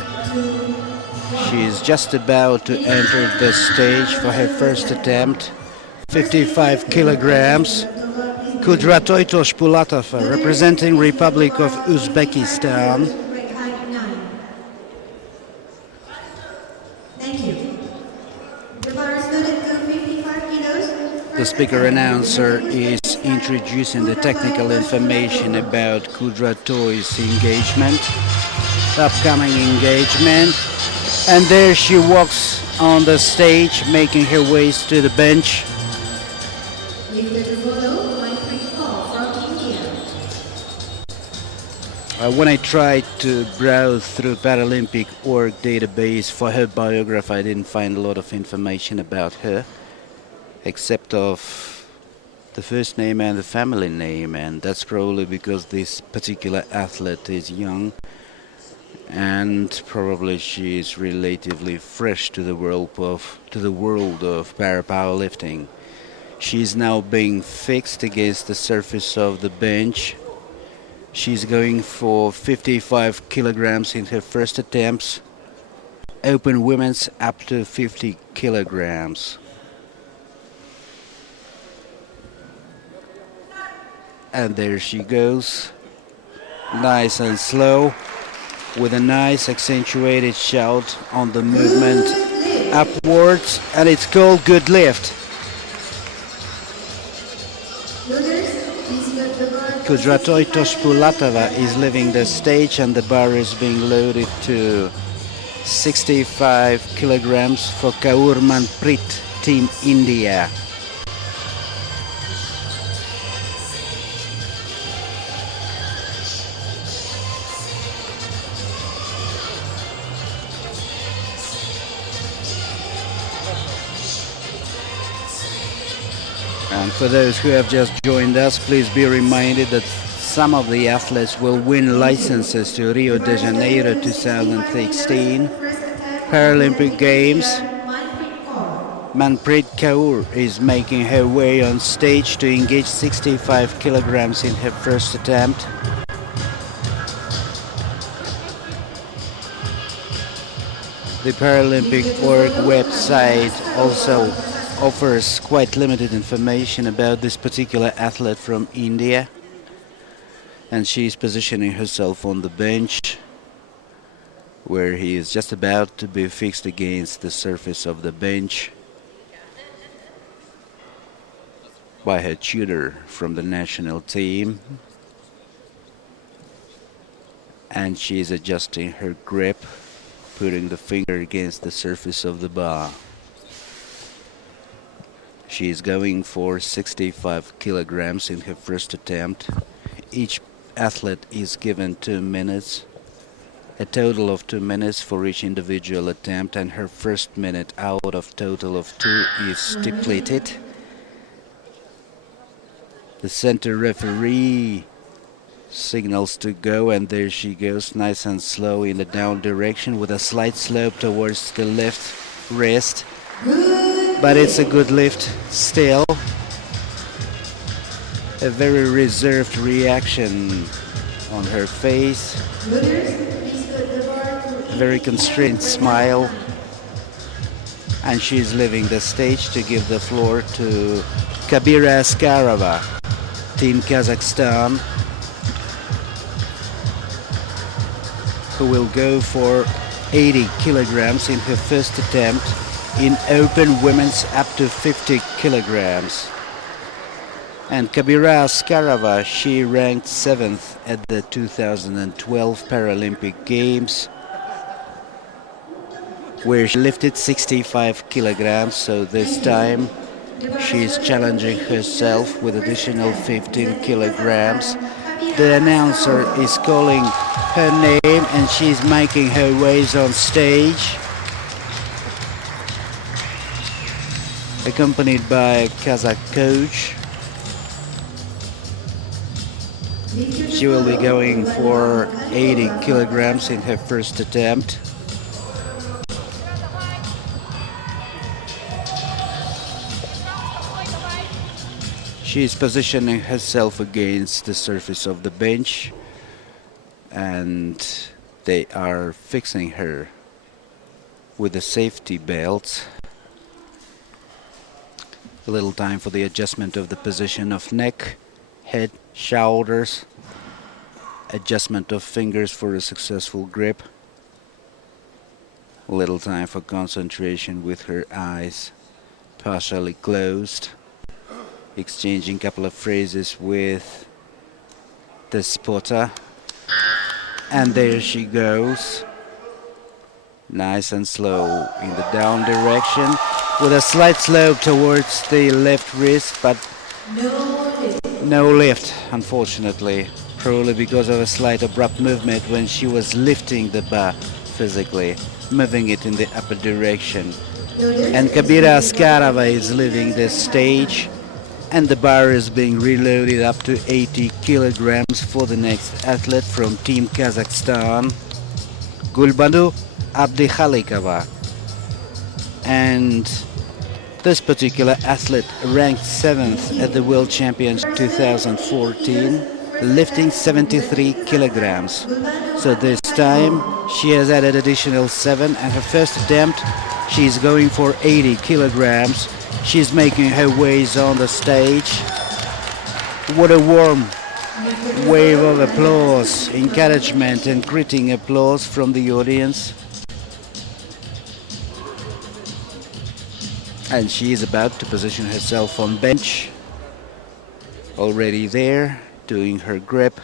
she's just about to enter the stage for her first attempt. 55 kilograms. Kudratoi Toshpulatova, representing Republic of Uzbekistan. The speaker announcer is introducing the technical information about Kudratoi's engagement, upcoming engagement, and there she walks on the stage, making her way to the bench. When I tried to browse through Paralympic org database for her biography, I didn't find a lot of information about her, except of the first name and the family name, and that's probably because this particular athlete is young and probably she is relatively fresh to the world of para-powerlifting. She is now being fixed against the surface of the bench. She's going for 55 kilograms in her first attempts. Open women's up to 50 kilograms. And there she goes, nice and slow, with a nice accentuated shout on the movement upwards, and it's called good lift. Kudratoi Toshpulatova is leaving the stage and the bar is being loaded to 65 kilograms for Kaur Manpreet, Team India. And for those who have just joined us, please be reminded that some of the athletes will win licenses to Rio de Janeiro 2016 Paralympic Games. Manpreet Kaur is making her way on stage to engage 65 kilograms in her first attempt. The Paralympic org website also offers quite limited information about this particular athlete from India, and she is positioning herself on the bench where he is just about to be fixed against the surface of the bench by her tutor from the national team, and she is adjusting her grip, putting the finger against the surface of the bar. She is going for 65 kilograms in her first attempt. Each athlete is given 2 minutes, a total of 2 minutes for each individual attempt, and her first minute out of total of 2 is stipulated. The center referee signals to go, and there she goes, nice and slow in the down direction with a slight slope towards the left wrist. But it's a good lift still. A very reserved reaction on her face. A very constrained smile. And she's leaving the stage to give the floor to Kabira Askarova, Team Kazakhstan, who will go for 80 kilograms in her first attempt in open women's up to 50 kilograms. And Kabira Askarova, she ranked 7th at the 2012 Paralympic Games, where she lifted 65 kilograms, so this time she is challenging herself with additional 15 kilograms. The announcer is calling her name and she's making her ways on stage, accompanied by a Kazakh coach. She will be going for 80 kilograms in her first attempt. She is positioning herself against the surface of the bench and they are fixing her with the safety belts. A little time for the adjustment of the position of neck, head, shoulders, adjustment of fingers for a successful grip. A little time for concentration with her eyes partially closed, exchanging a couple of phrases with the spotter. And there she goes, nice and slow in the down direction, with a slight slope towards the left wrist, but no lift, unfortunately, probably because of a slight abrupt movement when she was lifting the bar physically, moving it in the upper direction. And Kabira Askarova is leaving the stage, and the bar is being reloaded up to 80 kilograms for the next athlete from Team Kazakhstan, Gulbanu Abdikhalikova. And this particular athlete ranked 7th at the World Championships 2014, lifting 73 kilograms. So this time she has added additional 7, and her first attempt she's going for 80 kilograms. She's making her ways on the stage. What a warm wave of applause, encouragement and greeting applause from the audience. And she is about to position herself on bench, already there, doing her grip.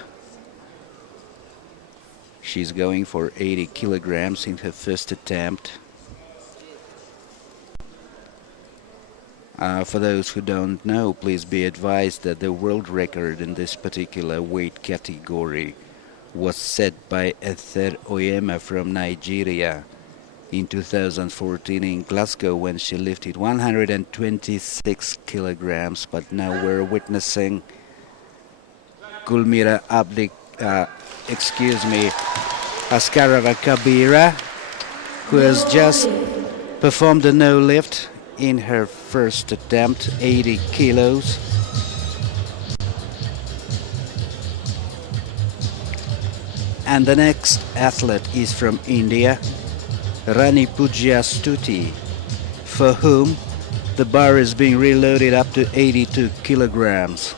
She's going for 80 kilograms in her first attempt. For those who don't know, please be advised that the world record in this particular weight category was set by Esther Oyema from Nigeria in 2014 in Glasgow, when she lifted 126 kilograms. But now we're witnessing Gulmira Askarova Kabira, who has just performed a no lift in her first attempt, 80 kilos. And the next athlete is from India, Rani Pujastuti, for whom the bar is being reloaded up to 82 kilograms.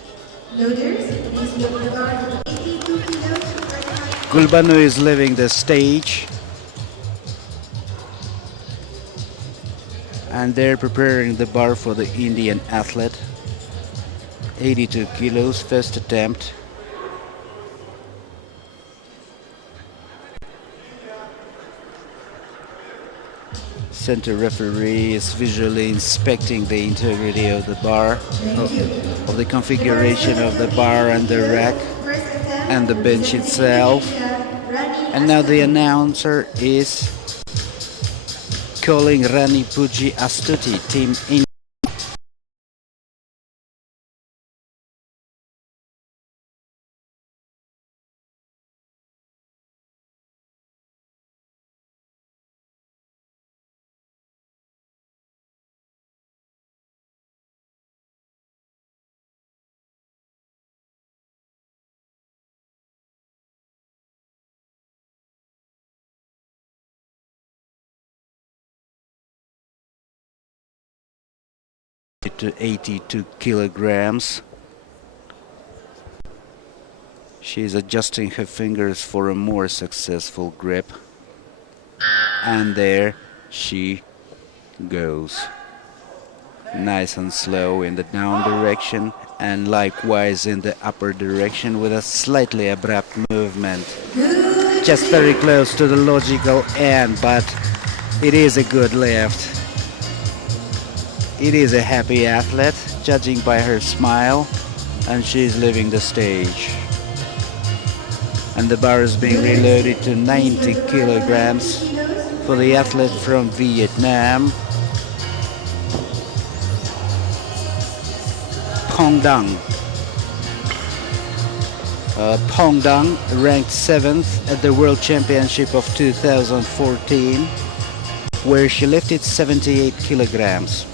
Gulbanu is leaving the stage, and they're preparing the bar for the Indian athlete. 82 kilos, first attempt. Center referee is visually inspecting the integrity of the bar, of the configuration of the bar and the rack and the bench itself. And now the announcer is calling Rani Puji Astuti, Team India. To 82 kilograms. She is adjusting her fingers for a more successful grip. and there she goes. Nice and slow in the down direction, and likewise in the upper direction with a slightly abrupt movement. Just very close to the logical end, but it is a good lift. It is a happy athlete, judging by her smile, and she's leaving the stage. And the bar is being reloaded to 90 kilograms for the athlete from Vietnam, Pong Dang. Pong Dang ranked 7th at the World Championship of 2014, where she lifted 78 kilograms.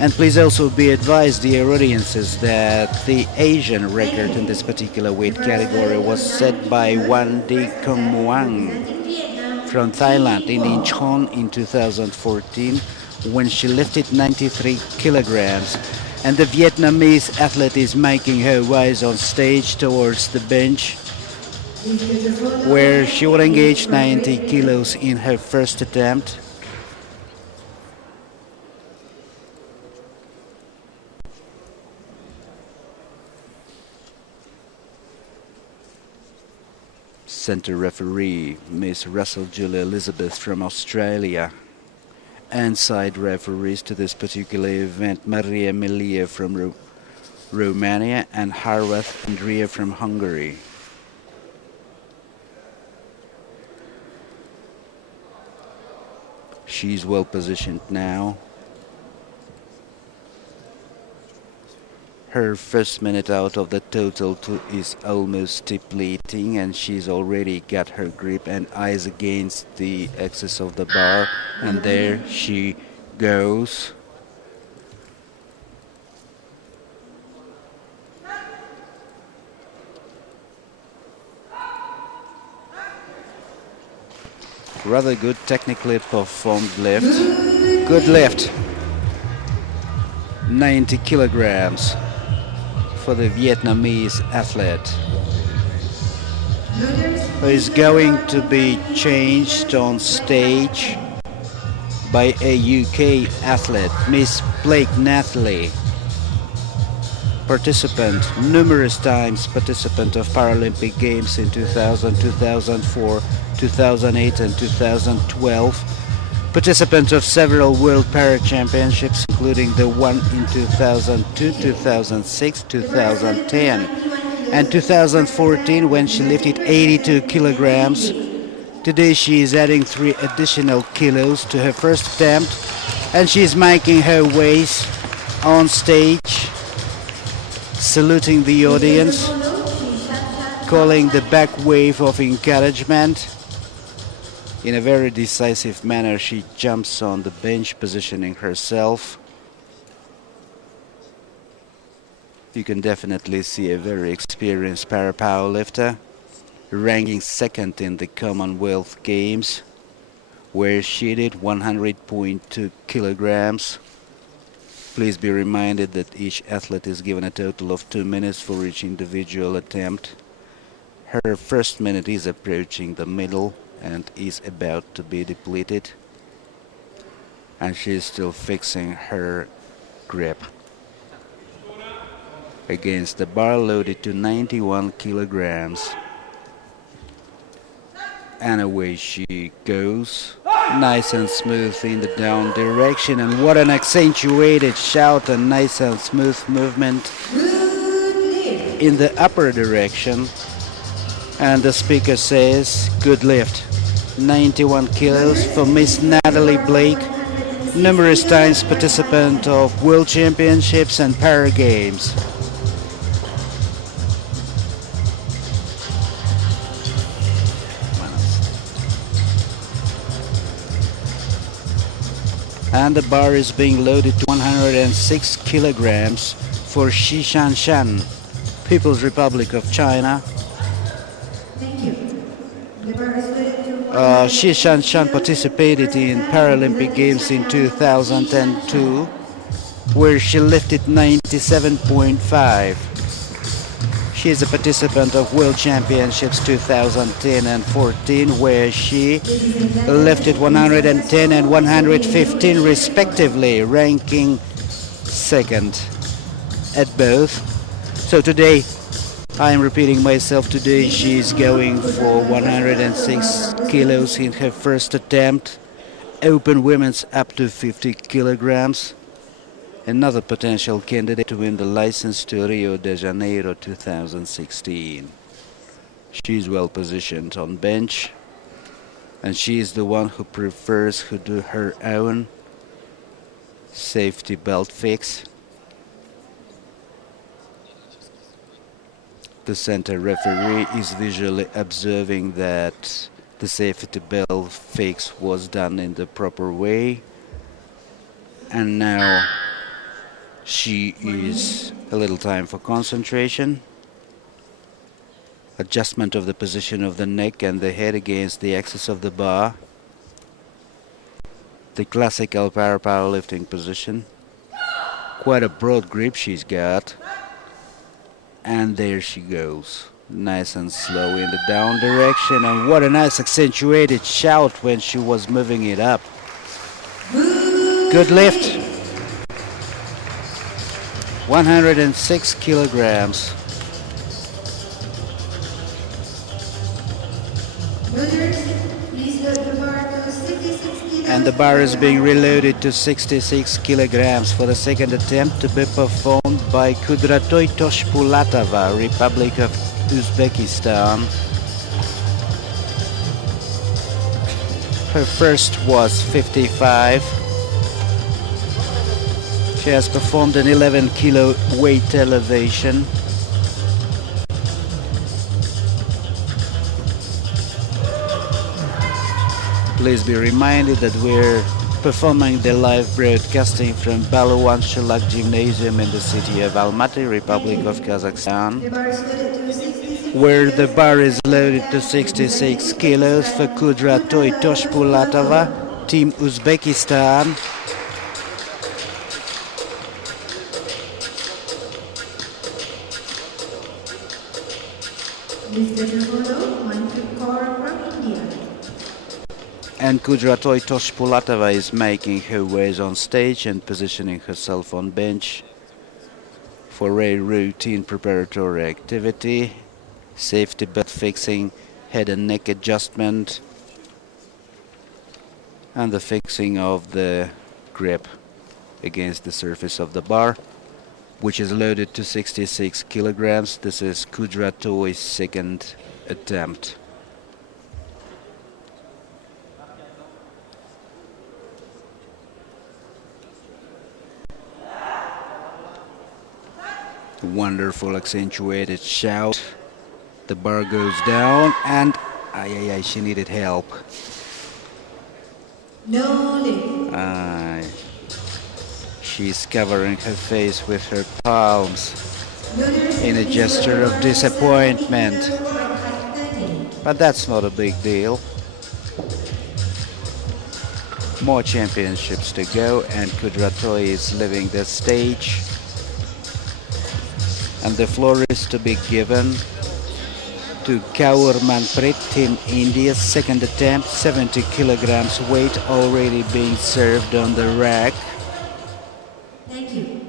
And please also be advised, dear audiences, that the Asian record in this particular weight category was set by Wan Di Kong Muang from Thailand in Incheon in 2014, when she lifted 93 kilograms. And the Vietnamese athlete is making her way on stage towards the bench, where she will engage 90 kilos in her first attempt. Center referee, Miss Russell Julia Elizabeth from Australia. And side referees to this particular event, Maria Melia from Romania and Harvath Andrea from Hungary. She's well positioned now. Her first minute out of the total is almost depleting, and she's already got her grip and eyes against the axis of the bar, and there she goes. Rather good technically performed lift. Good lift. 90 kilograms for the Vietnamese athlete, who is going to be changed on stage by a UK athlete, Miss Blake Nathalie, participant, numerous times participant of Paralympic Games in 2000, 2004, 2008 and 2012. Participant of several World Para Championships, including the one in 2002, 2006, 2010 and 2014, when she lifted 82 kilograms. Today she is adding 3 additional kilos to her first attempt, and she is making her way on stage, saluting the audience, calling the back wave of encouragement. In a very decisive manner, she jumps on the bench, positioning herself. You can definitely see a very experienced para-powerlifter, ranking 2nd in the Commonwealth Games, where she did 100.2 kilograms. Please be reminded that each athlete is given a total of 2 minutes for each individual attempt. Her first minute is approaching the middle and is about to be depleted, and she is still fixing her grip against the bar loaded to 91 kilograms. And away she goes, nice and smooth in the down direction, and what an accentuated shout and nice and smooth movement in the upper direction. And the speaker says, good lift. 91 kilos for Miss Natalie Blake, numerous times participant of World Championships and Para Games. And the bar is being loaded to 106 kilograms for Shan, People's Republic of China. Thank you. The bar is loaded to Shan participated in Paralympic Games in 2002, where she lifted 97.5. She is a participant of World Championships 2010 and 14, where she lifted 110 and 115 respectively, ranking second at both. So today, I am repeating myself, today she is going for 106 kilos in her first attempt. Open women's up to 50 kilograms. Another potential candidate to win the license to Rio de Janeiro 2016. She is well positioned on bench, and she is the one who prefers to do her own safety belt fix. The center referee is visually observing that the safety belt fix was done in the proper way, and now she is a little time for concentration. Adjustment of the position of the neck and the head against the axis of the bar. The classical powerlifting position. Quite a broad grip she's got. And there she goes. Nice and slow in the down direction. And what a nice accentuated shout when she was moving it up. Good lift. 106 kilograms. And the bar is being reloaded to 66 kilograms for the second attempt, to be performed by Kudratoy Toshpulatova, Republic of Uzbekistan. Her first was 55. She has performed an 11 kilo weight elevation. Please be reminded that we're performing the live broadcasting from Baluanshalak Gymnasium in the city of Almaty, Republic of Kazakhstan, where the bar is loaded to 66 kilos for Kudratoy Toshpulatova, Team Uzbekistan. And Kudratoy Toshpulatova is making her ways on stage and positioning herself on bench for a routine preparatory activity, safety belt fixing, head and neck adjustment, and the fixing of the grip against the surface of the bar, which is loaded to 66 kilograms. This is Kudratoy's second attempt. Wonderful accentuated shout. The bar goes down and she needed help. No lift. She's covering her face with her palms in a gesture of disappointment. But that's not a big deal. More championships to go, and Kudratoy is leaving the stage. And the floor is to be given to Kaur Manpreet, Team India's second attempt, 70 kilograms weight already being served on the rack. Thank you.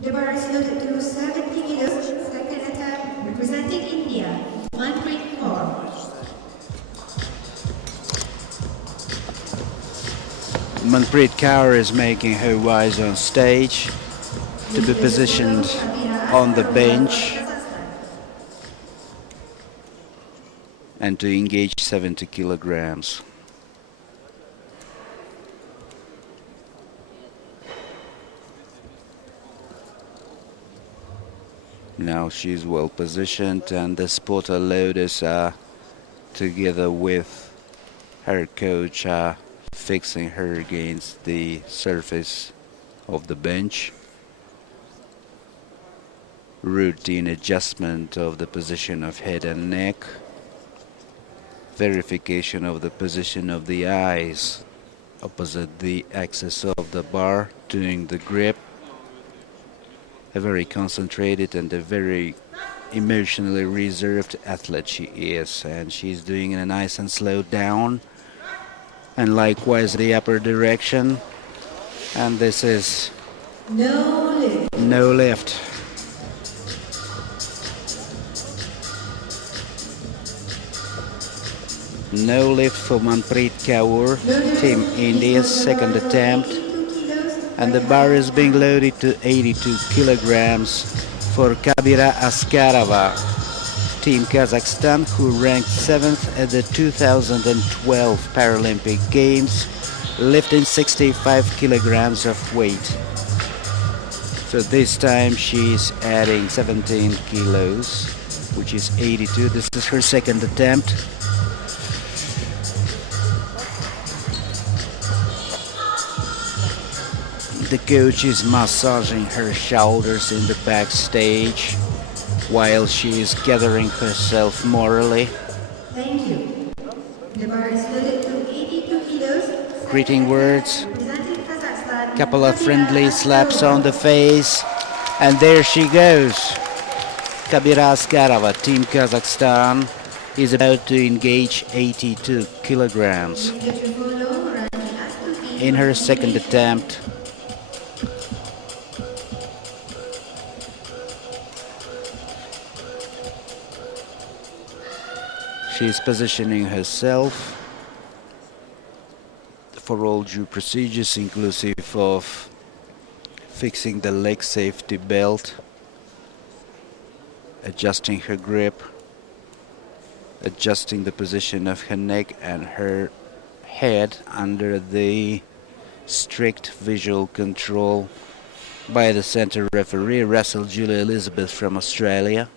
The bar is loaded to 70 kilos, second attempt, representing India, Manpreet Kaur. Manpreet Kaur is making her ways on stage to be positioned on the bench and to engage 70 kilograms. Now she's well positioned, and the spotter loaders are together with her coach fixing her against the surface of the bench. Routine adjustment of the position of head and neck, verification of the position of the eyes opposite the axis of the bar during the grip, A very concentrated and a very emotionally reserved athlete she is, and she's doing it nice and slow down, and likewise the upper direction, and this is No lift. no lift. No lift for Manpreet Kaur, Team India's second attempt, and the bar is being loaded to 82 kilograms for Kabira Askarova, Team Kazakhstan, who ranked 7th at the 2012 Paralympic Games, lifting 65 kilograms of weight. So this time she's adding 17 kilos, which is 82. This is her second attempt. The coach is massaging her shoulders in the backstage while she is gathering herself morally. Thank you. The bar is loaded to 82 kilos. Greeting words, Representing Kazakhstan. couple of friendly slaps on the face, and there she goes. Kabira Askarova, Team Kazakhstan, is about to engage 82 kilograms in her second attempt. She's positioning herself for all due procedures, inclusive of fixing the leg safety belt, adjusting her grip, adjusting the position of her neck and her head under the strict visual control by the center referee, Russell Julia Elizabeth from Australia,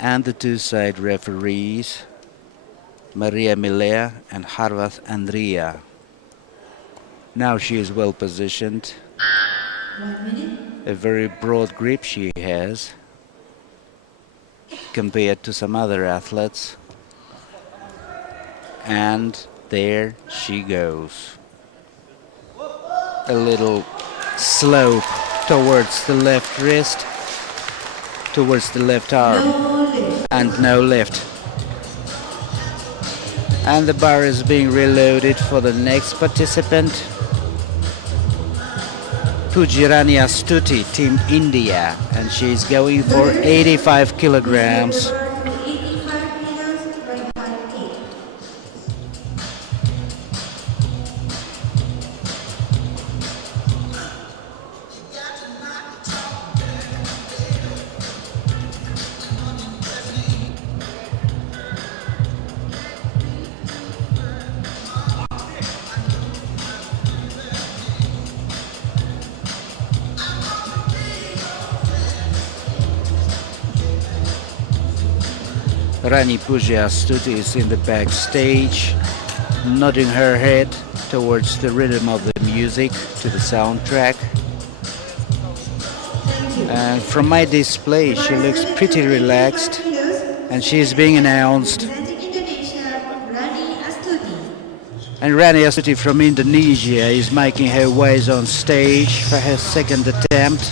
and the two side referees, Maria Milea and Harvath Andrea. Now she is well positioned. 1 minute. A very broad grip she has compared to some other athletes. And there she goes. A little slope towards the left wrist, towards the left arm, and no lift. And the bar is being reloaded for the next participant, Pujirani Astuti, Team India, and she's going for 85 kilograms. 85 kilos by 5 Rani Pooja Astuti is in the backstage, nodding her head towards the rhythm of the music, to the soundtrack. And from my display, she looks pretty relaxed, and she is being announced. Representing Indonesia, Rani Astuti. And Rani Astuti from Indonesia is making her ways on stage for her second attempt,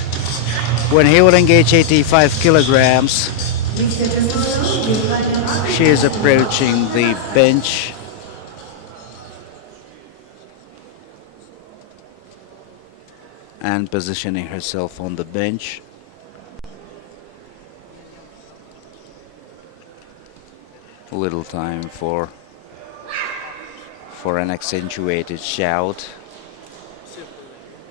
when he will engage 85 kilograms. She is approaching the bench. And positioning herself on the bench. A little time for an accentuated shout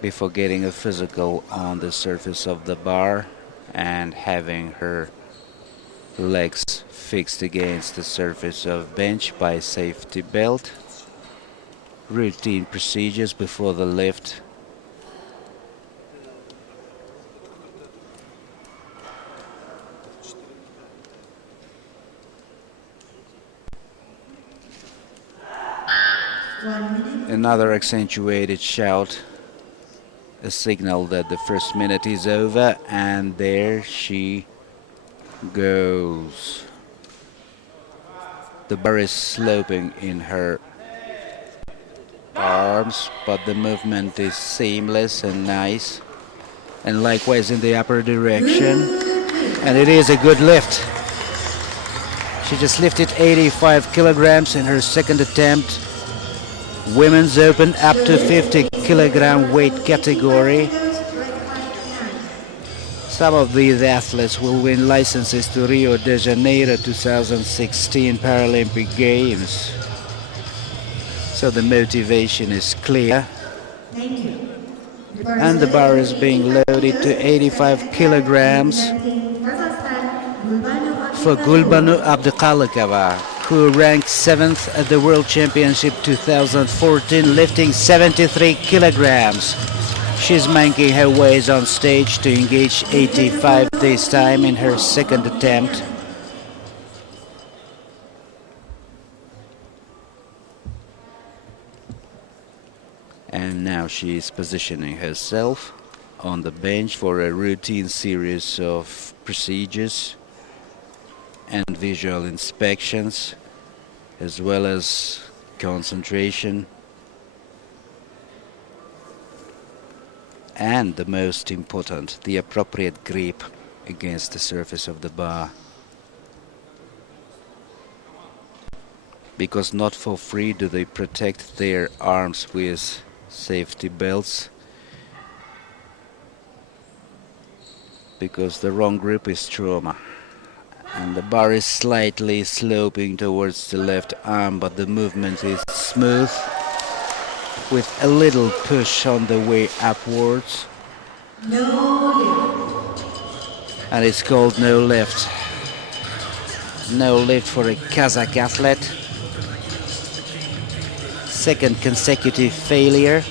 before getting a physical on the surface of the bar and having her legs fixed against the surface of bench by safety belt. Routine procedures before the lift. Another accentuated shout, a signal that the first minute is over, and there she goes. The bar is sloping in her arms, but the movement is seamless and nice. and likewise in the upper direction. And it is a good lift. She just lifted 85 kilograms in her second attempt. Women's Open up to 50 kilogram weight category. Some of these athletes will win licenses to Rio de Janeiro 2016 Paralympic Games. So the motivation is clear. And the bar is being loaded to 85 kilograms for Gulbanu Abdukalikova, who ranked 7th at the World Championship 2014, lifting 73 kilograms. She's making her ways on stage to engage 85 this time in her second attempt. And now she is positioning herself on the bench for a routine series of procedures and visual inspections, as well as concentration. And the most important, the appropriate grip against the surface of the bar. Because not for free do they protect their arms with safety belts. Because the wrong grip is trauma. And the bar is slightly sloping towards the left arm, but the movement is smooth, with a little push on the way upwards. No lift. And it's called no lift. No lift for a Kazakh athlete. Second consecutive failure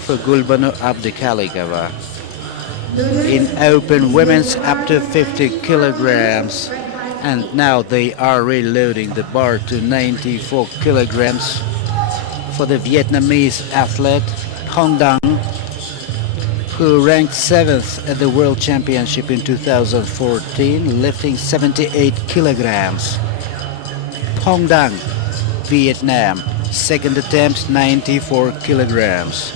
for Gulbanu Abdukalikova. In open women's up to 50 kilograms. And now they are reloading the bar to 94 kilograms for the Vietnamese athlete Hong Dang, who ranked 7th at the World Championship in 2014, lifting 78 kilograms. Hong Dang, Vietnam, second attempt, 94 kilograms.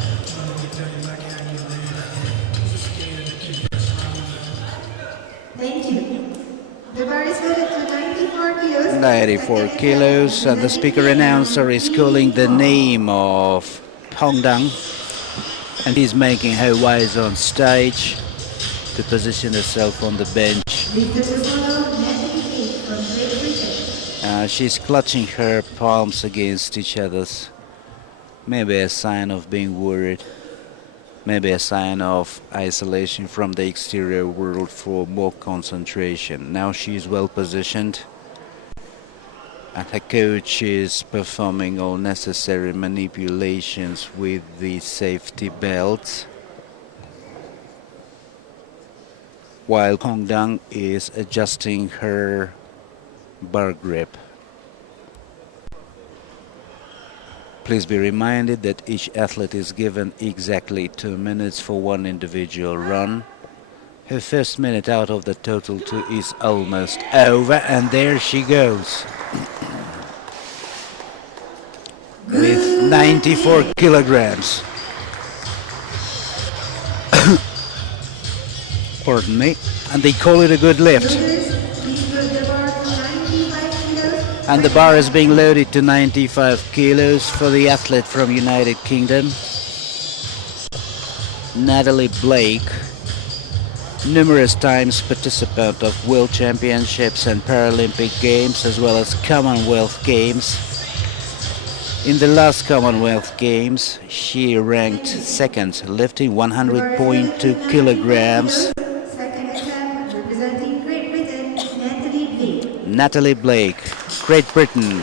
Thank you. The bar is loaded to 94 kilos. 94 kilos, and the speaker announcer is calling the name of Hong Dang, and he's making her ways on stage to position herself on the bench. She's clutching her palms against each other's, maybe a sign of being worried, maybe a sign of isolation from the exterior world for more concentration. Now she's well positioned, and her coach is performing all necessary manipulations with the safety belt, while Hong Dang is adjusting her bar grip. Please be reminded that each athlete is given exactly 2 minutes for one individual run. Her first minute out of the total 2 is almost over, and there she goes. With 94 kilograms. Pardon me. And they call it a good lift. And the bar is being loaded to 95 kilos for the athlete from United Kingdom, Natalie Blake, numerous times participant of World Championships and Paralympic Games, as well as Commonwealth Games. In the last Commonwealth Games, she ranked second, lifting 100.2 kilograms. Natalie Blake, Great Britain.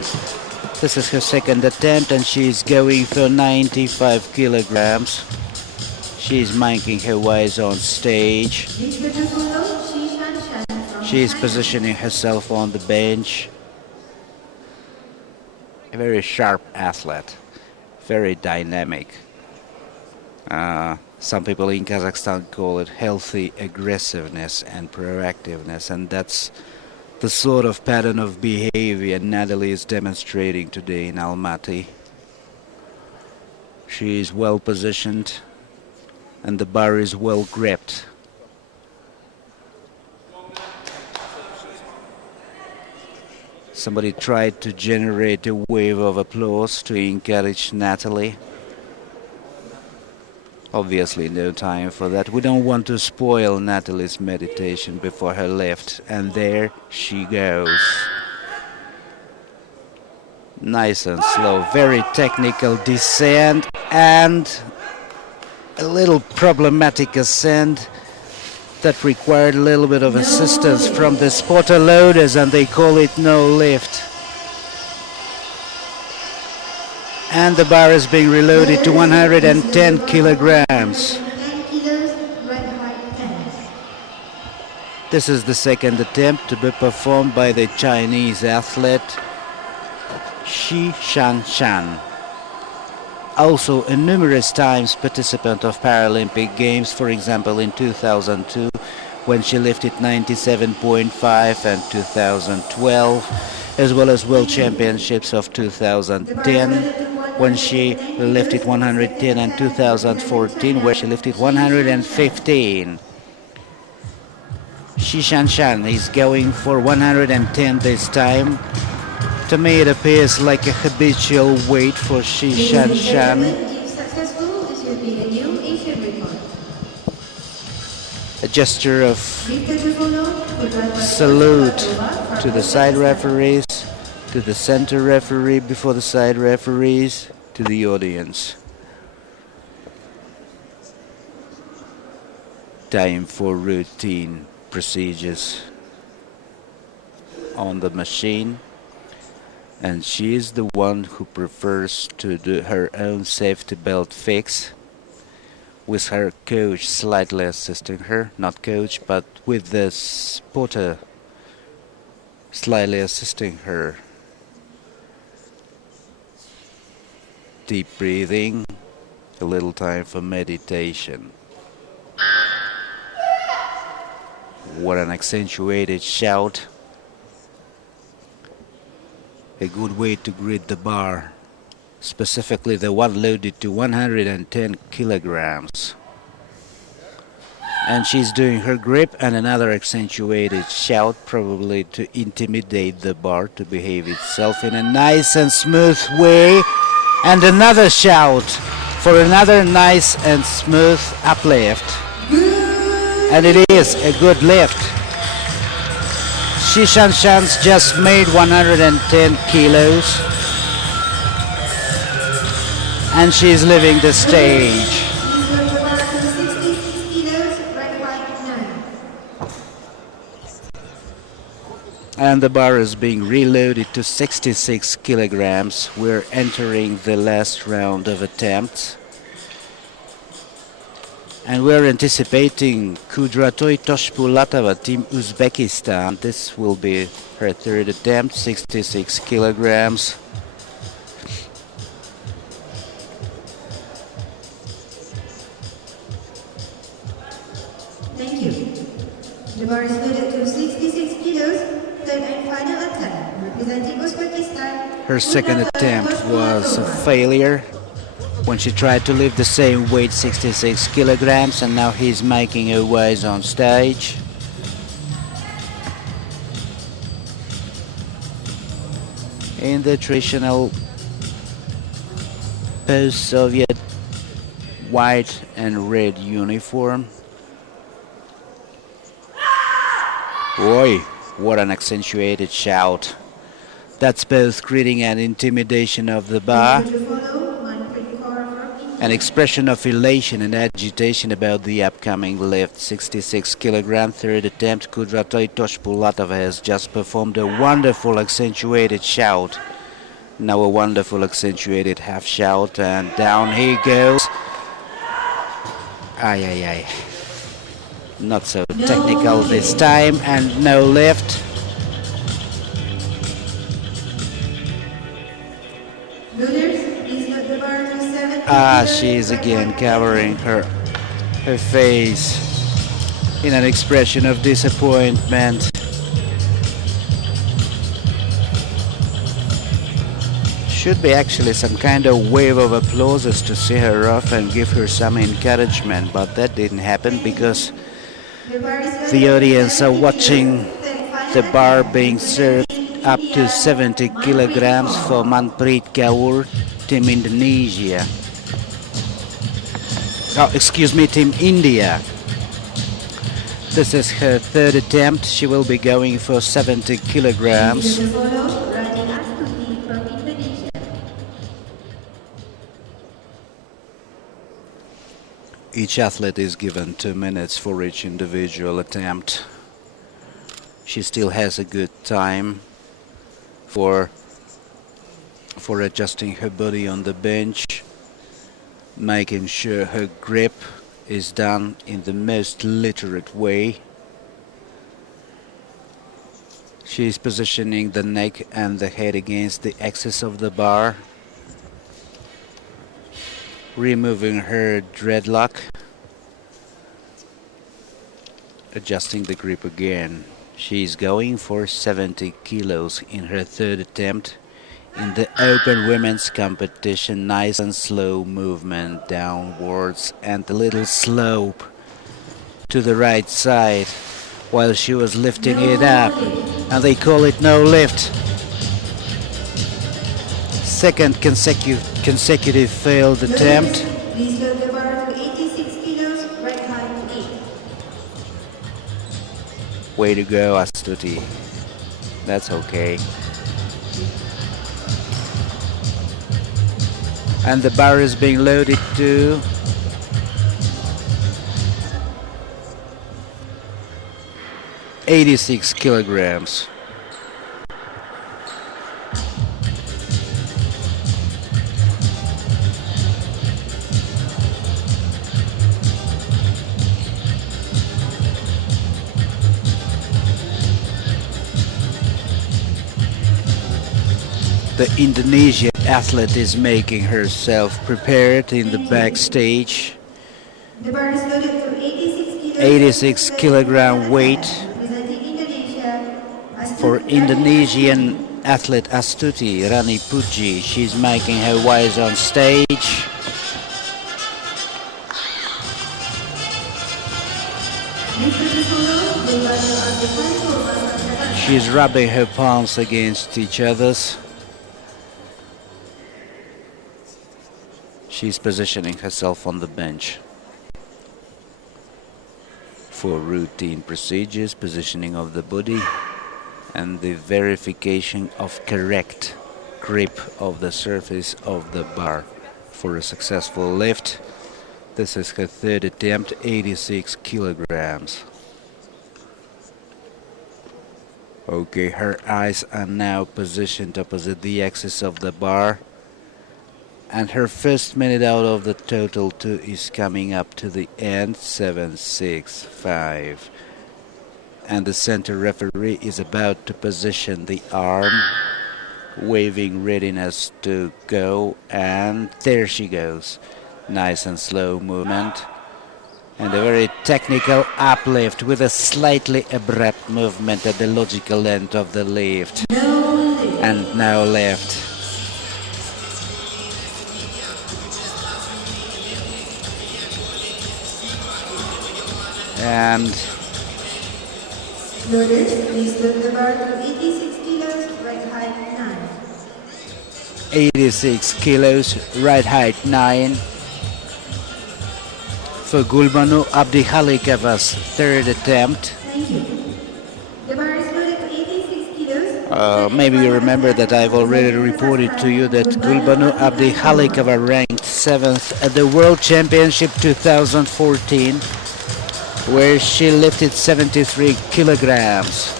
This is her second attempt, and she's going for 95 kilograms. She's making her ways on stage. She's positioning herself on the bench. A very sharp athlete, very dynamic. Some people in Kazakhstan call it healthy aggressiveness and proactiveness, and that's the sort of pattern of behavior Natalie is demonstrating today in Almaty. She is well positioned, and the bar is well gripped. Somebody tried to generate a wave of applause to encourage Natalie. Obviously no time for that. We don't want to spoil Natalie's meditation before her lift. And there she goes. Nice and slow, very technical descent and a little problematic ascent that required a little bit of assistance from the spotter loaders, and they call it no lift. And the bar is being reloaded to 110 kilograms. This is the second attempt to be performed by the Chinese athlete Shi Shanshan. Also a numerous times participant of Paralympic Games, for example in 2002 when she lifted 97.5 and 2012, as well as World Championships of 2010 when she lifted 110 and 2014 where she lifted 115. Shi Shanshan is going for 110 this time. To me it appears like a habitual weight for Shi Shanshan. If successful, this will be a new Asian record. A gesture of salute to the side referees, to the center referee before the side referees, to the audience. Time for routine procedures on the machine. And she is the one who prefers to do her own safety belt fix, with her coach slightly assisting her, not coach, but with the spotter slightly assisting her. Deep breathing, a little time for meditation. What an accentuated shout. A good way to grip the bar, specifically the one loaded to 110 kilograms. And she's doing her grip and another accentuated shout, probably to intimidate the bar to behave itself in a nice and smooth way. And another shout for another nice and smooth uplift. And it is a good lift. Shi Shanshan's just made 110 kilos and she's leaving the stage. And the bar is being reloaded to 66 kilograms. We're entering the last round of attempts. And we're anticipating Kudratoi Toshpulatova, Team Uzbekistan. This will be her third attempt, 66 kilograms. Thank you. The bar is loaded to 66 kilos, third and final attempt, representing Uzbekistan. Her second attempt was a failure when she tried to lift the same weight, 66 kilograms, and now he's making her ways on stage. In the traditional post-Soviet white and red uniform. Oi, what an accentuated shout. That's both greeting and intimidation of the bar. An expression of elation and agitation about the upcoming lift. 66 kilogram third attempt. Kudratoi Toshpulatova has just performed a wonderful accentuated shout. Now a wonderful accentuated half shout, and down he goes. Ay, ay, ay. Not so technical this time, and no lift. She's again covering her face in an expression of disappointment. should be actually some kind of wave of applauses to see her off and give her some encouragement, but that didn't happen because The bar is loaded the with audience are 70 watching kilos. Then the final bar attempt, being served representing up to India, 70 Manpreet kilograms for Kaur. Manpreet Kaur, Team Indonesia. Oh, excuse me, Team India. This is her third attempt. She will be going for 70 kilograms. The follow, Rani Astuti from Indonesia. Each athlete is given 2 minutes for each individual attempt. She still has a good time for adjusting her body on the bench, making sure her grip is done in the most literate way. She is positioning the neck and the head against the axis of the bar, removing her dreadlock, adjusting the grip again. She is going for 70 kilos in her third attempt in the open women's competition. Nice and slow movement downwards and a little slope to the right side while she was lifting it up, and they call it no lift. Second consecutive failed attempt. Please load the bar to 86 kilos, right height 8. Way to go, Astuti. That's okay. And the bar is being loaded to 86 kilograms. The Indonesian athlete is making herself prepared in the backstage. The bar is loaded to 86 kilos. 86 kilogram weight Representing Indonesia, for Indonesian athlete Astuti Rani Puji. She's making her way on stage. She's rubbing her palms against each other's. She's positioning herself on the bench for routine procedures, positioning of the body, and the verification of correct grip of the surface of the bar for a successful lift. This is her third attempt, 86 kilograms. Okay, her eyes are now positioned opposite the axis of the bar, and her first minute out of the total 2 is coming up to the end, 7-6-5. And the center referee is about to position the arm, waving readiness to go, and there she goes. Nice and slow movement, and a very technical uplift with a slightly abrupt movement at the logical end of the lift. And now left. And Loaders, please load the bar to 86 kilos, right height 9. 86 kilos, right height 9. For Gulbanu Abdihalikova's third attempt. Thank you. The bar is loaded to 86 kilos. Maybe you remember that I've already reported to you that Gulbanu Abdihalikova ranked 7th at the World Championship 2014, where she lifted 73 kilograms.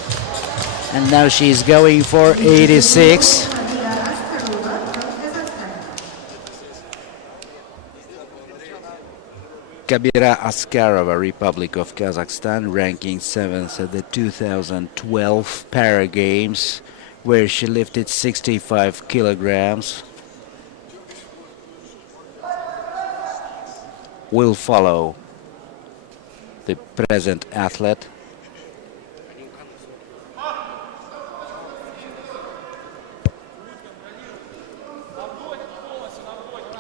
And now she's going for 86. Kabira Askarova, Republic of Kazakhstan, ranking 7th at the 2012 Para Games, where she lifted 65 kilograms. Will follow the present athlete.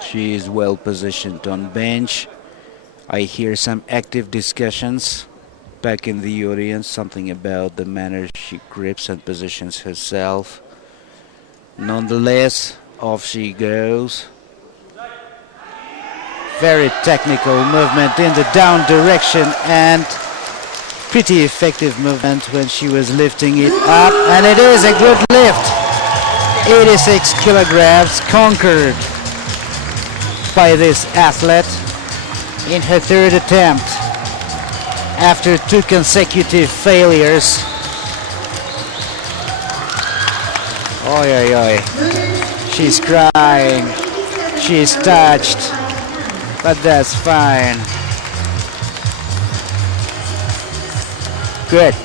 She is well positioned on bench. I hear some active discussions back in the audience, something about the manner she grips and positions herself. Nonetheless, off she goes. Very technical movement in the down direction and pretty effective movement when she was lifting it up, and it is a good lift. 86 kilograms conquered by this athlete in her third attempt after 2 consecutive failures. Oi, oi, oi. She's crying. She's touched. But that's fine. Good.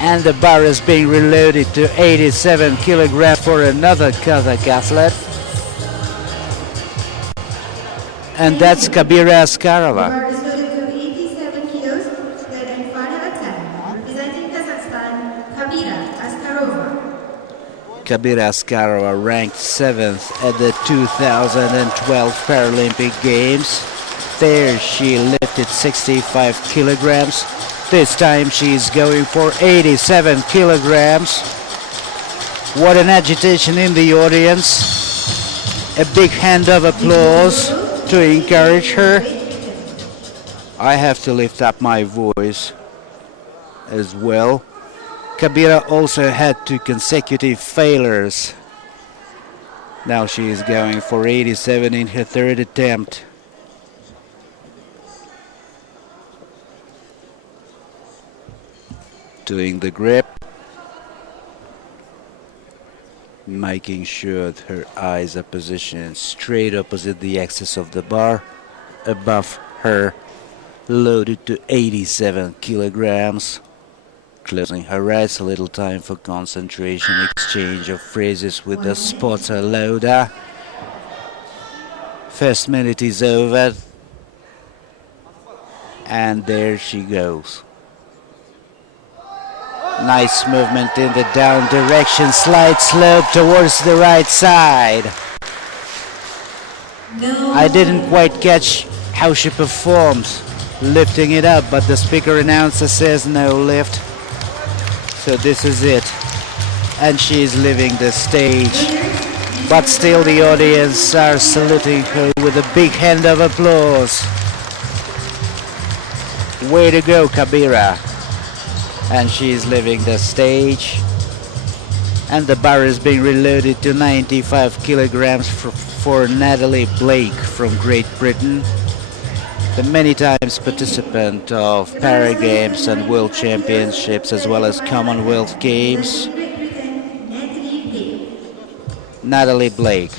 And the bar is being reloaded to 87 kilograms for another Kazakh athlete. And that's Kabira Askarova. Bar is loaded to 87 kilos, led in final attempt, representing Kazakhstan, Kabira Askarova. Kabira Askarova ranked 7th at the 2012 Paralympic Games. There she lifted 65 kilograms. This time she's going for 87 kilograms. What an agitation in the audience. A big hand of applause to encourage her. I have to lift up my voice as well. Kabira also had 2 consecutive failures. Now she is going for 87 in her third attempt. Doing the grip. Making sure that her eyes are positioned straight opposite the axis of the bar. Above her, loaded to 87 kilograms. Closing her eyes, a little time for concentration, exchange of phrases with the spotter loader. First minute is over. And there she goes. Nice movement in the down direction, slight slope towards the right side. I didn't quite catch how she performed lifting it up, but the speaker announcer says no lift. So this is it. And she is leaving the stage. But still the audience are saluting her with a big hand of applause. Way to go, Kabira. And she is leaving the stage. And the bar is being reloaded to 95 kilograms for Natalie Blake from Great Britain. The many times participant of Para Games and World Championships as well as Commonwealth Games. Natalie Blake.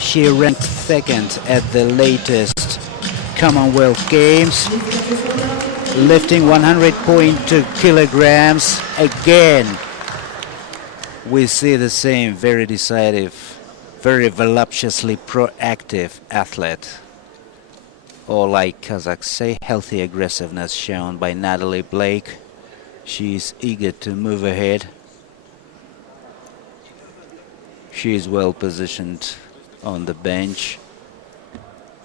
She ranked 2nd at the latest Commonwealth Games, lifting 100.2 kilograms. Again, we see the same very decisive, very voluptuously proactive athlete. Or like Kazakhs say, healthy aggressiveness shown by Natalie Blake. She is eager to move ahead. She is well positioned on the bench.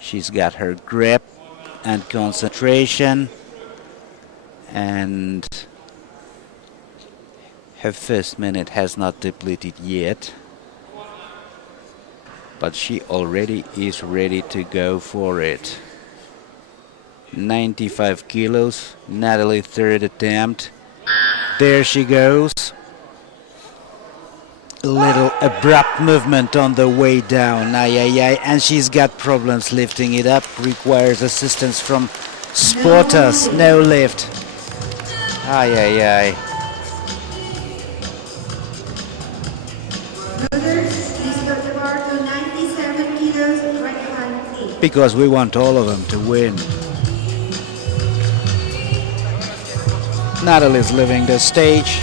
She's got her grip and concentration, and her first minute has not depleted yet, but she already is ready to go for it. 95 kilos, Natalie third attempt. There she goes. A little abrupt movement on the way down. And she's got problems lifting it up. Requires assistance from spotters. No lift. Because we want all of them to win. Natalie's leaving the stage.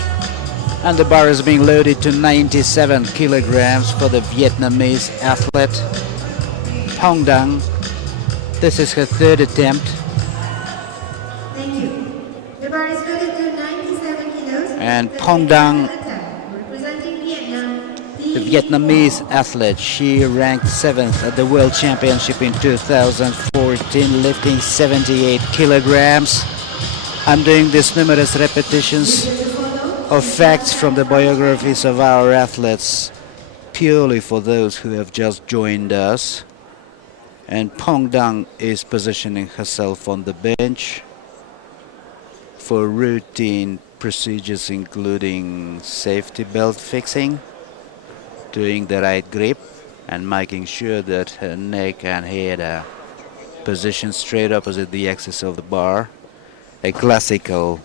And the bar is being loaded to 97 kilograms for the Vietnamese athlete Hong Dang. This is her third attempt. Thank you. The bar is loaded to 97 kilos. And Hong Dang Representing Vietnam, Vietnamese athlete. She ranked 7th at the World Championship in 2014, lifting 78 kilograms. I'm doing these numerous repetitions of facts from the biographies of our athletes purely for those who have just joined us. And Pong Dang is positioning herself on the bench for routine procedures including safety belt fixing, doing the right grip and making sure that her neck and head are positioned straight opposite the axis of the bar. A classical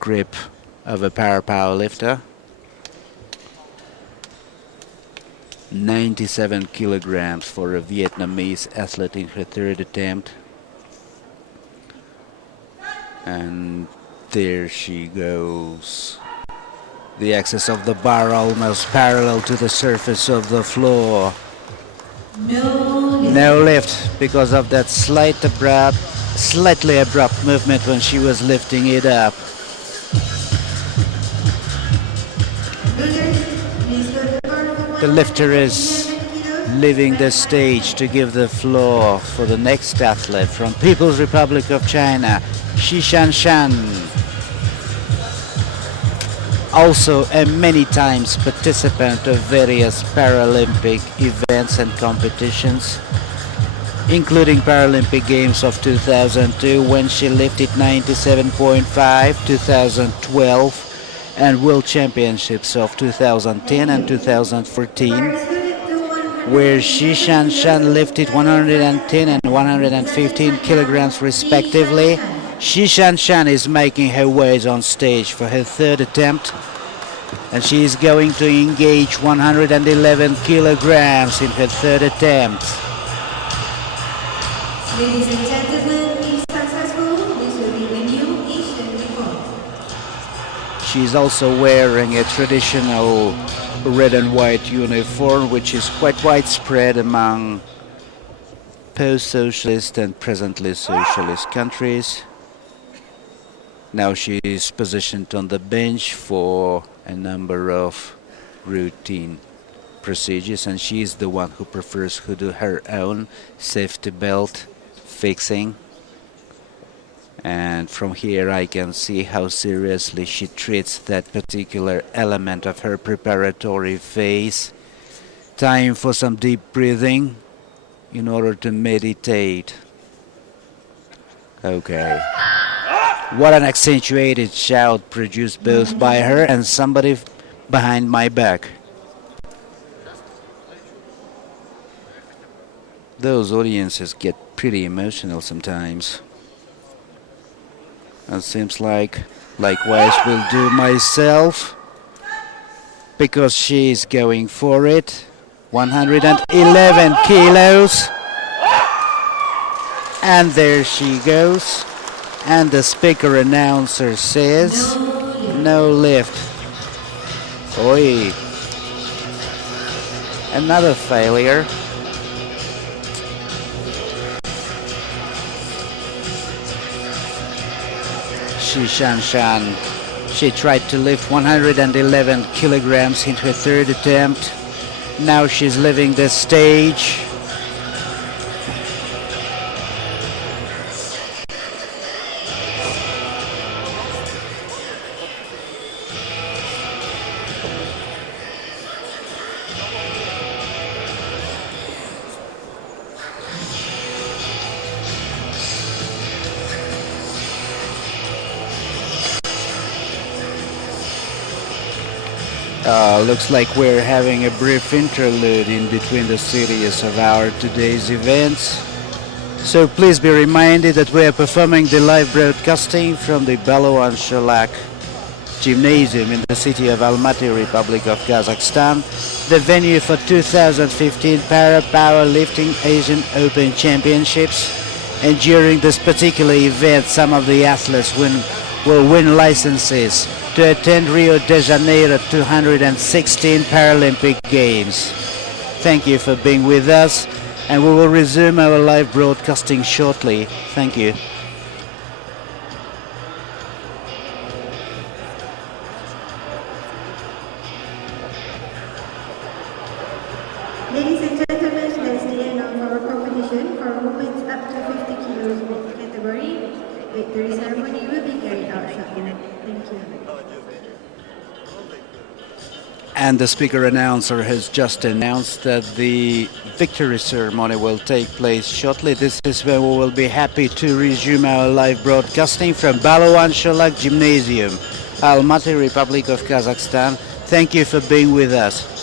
grip of a powerlifter. 97 kilograms for a Vietnamese athlete in her third attempt. And there she goes. The axis of the bar almost parallel to the surface of the floor. No lift because of that slightly abrupt movement when she was lifting it up. The lifter is leaving the stage to give the floor for the next athlete from People's Republic of China, Shan. Also a many times participant of various Paralympic events and competitions, including Paralympic Games of 2002 when she lifted 97.5, 2012, and World Championships of 2010 and 2014, where Shan lifted 110 and 115 kilograms respectively. Shan is making her way on stage for her third attempt, and she is going to engage 111 kilograms in her third attempt. Ladies and gentlemen, if successful, this will be the new Asian record. She's also wearing a traditional red and white uniform, which is quite widespread among post-socialist and presently socialist countries. Now she is positioned on the bench for a number of routine procedures, and she is the one who prefers to do her own safety belt fixing. And from here I can see how seriously she treats that particular element of her preparatory phase. Time for some deep breathing in order to meditate. Okay. What an accentuated shout produced both by her and somebody behind my back. Those audiences get pretty emotional sometimes. It seems like likewise will do myself, because she is going for it. 111 kilos. And there she goes. And the speaker announcer says, no lift. Oi. Another failure. Shan. She tried to lift 111 kilograms in her third attempt. Now she's leaving the stage. Looks like we're having a brief interlude in between the series of our today's events. So please be reminded that we are performing the live broadcasting from the Baloan Sholak Gymnasium in the city of Almaty, Republic of Kazakhstan, the venue for 2015 Powerlifting Asian Open Championships. And during this particular event, some of the athletes will win licenses to attend Rio de Janeiro 216 Paralympic Games. Thank you for being with us, and we will resume our live broadcasting shortly. Thank you. Ladies and gentlemen, that's the end of our competition for women up to 50 kilos weight category. Victory ceremony will be carried out shortly. Thank you. And the speaker announcer has just announced that the victory ceremony will take place shortly. This is when we will be happy to resume our live broadcasting from Balawan Sholak Gymnasium, Almaty, Republic of Kazakhstan. Thank you for being with us.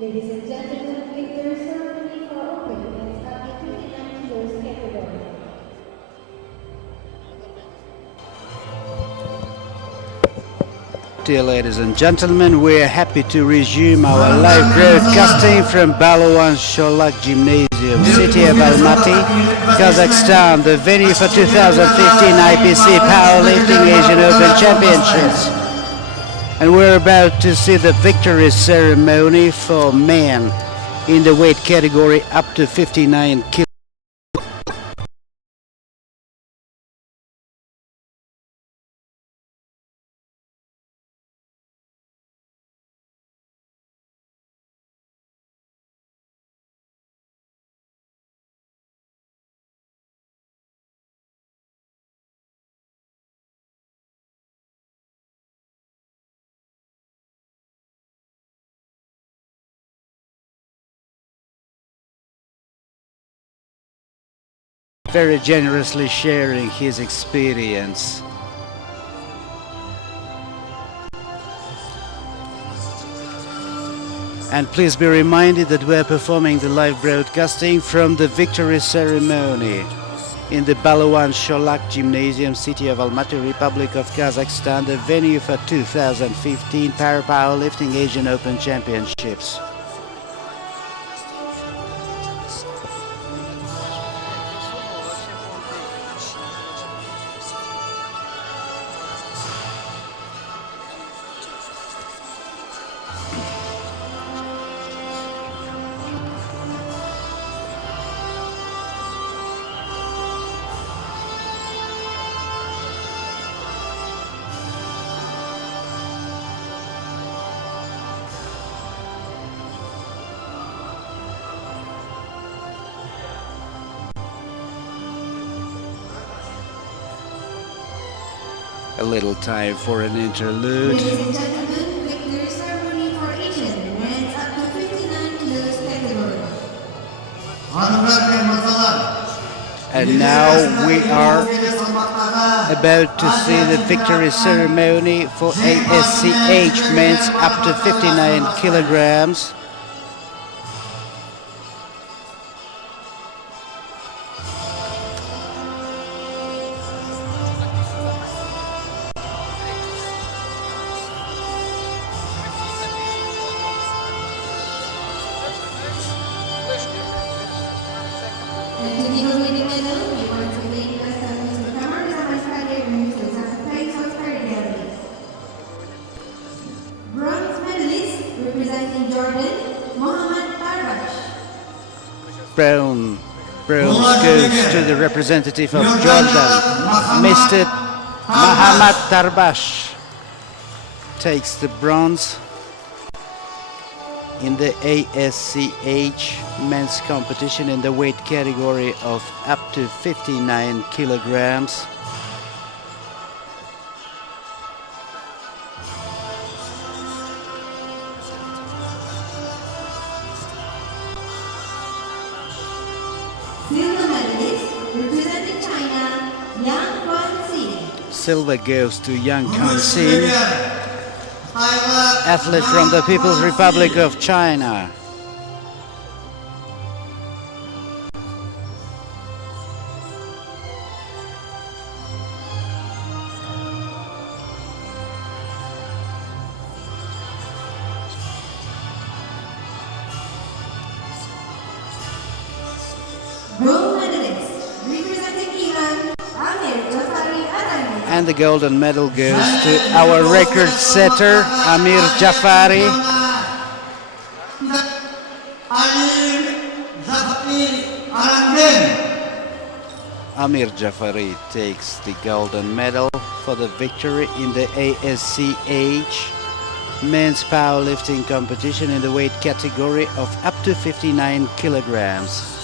Ladies and gentlemen, victor ceremony for open men's up to 59 kilos category. Dear ladies and gentlemen, we are happy to resume our live broadcasting from Balawan Sholak Gymnasium, city of Almaty, Kazakhstan, the venue for 2015 IPC Powerlifting Asian Open Championships. And we're about to see the victory ceremony for men in the weight category up to 59 kilos. Very generously sharing his experience. And please be reminded that we are performing the live broadcasting from the victory ceremony in the Balawan Sholak Gymnasium, city of Almaty, Republic of Kazakhstan, the venue for 2015 Powerlifting Asian Open Championships. A little time for an interlude. Ladies and gentlemen, victory ceremony for Asian men's up to 59 kilos category. And now we are about to see the victory ceremony for ASCH men's up to 59 kilograms. And to give away the medal, we want to thank Mr. Kamar Zamasade and Mr. Zakapais of Paralympic. Bronze medalist representing Jordan, Mohammad Tarbash. Bronze goes to the representative of Jordan, Mr. Mohammad Tarbash. Takes the bronze in the ASCH men's competition in the weight category of up to 59 kilograms. Silver medalist representing China, Yang Guanxi. Silver goes to Yang Guanxi, athlete from the People's Republic of China. Gold medalist representing Iran, Amir Jafari Adami. And the golden medal goes to our record setter, Amir Jafari. Amir Jafari takes the golden medal for the victory in the ASCH men's powerlifting competition in the weight category of up to 59 kilograms.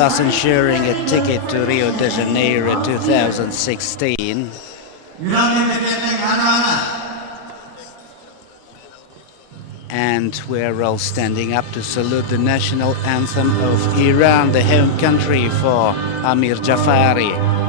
thus ensuring a ticket to Rio de Janeiro 2016. And we're all standing up to salute the national anthem of Iran, the home country for Amir Jafari.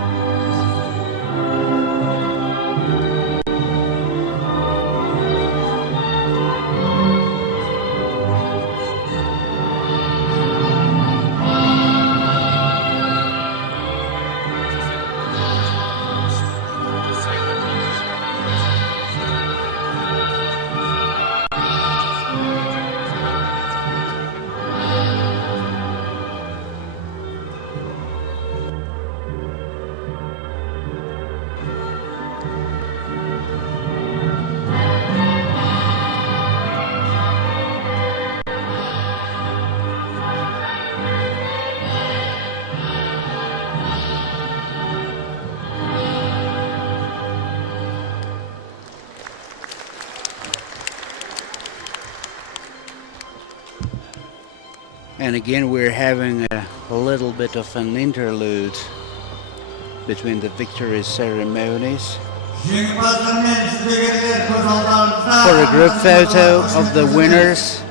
And again, we're having a little bit of an interlude between the victory ceremonies. For a group photo of the winners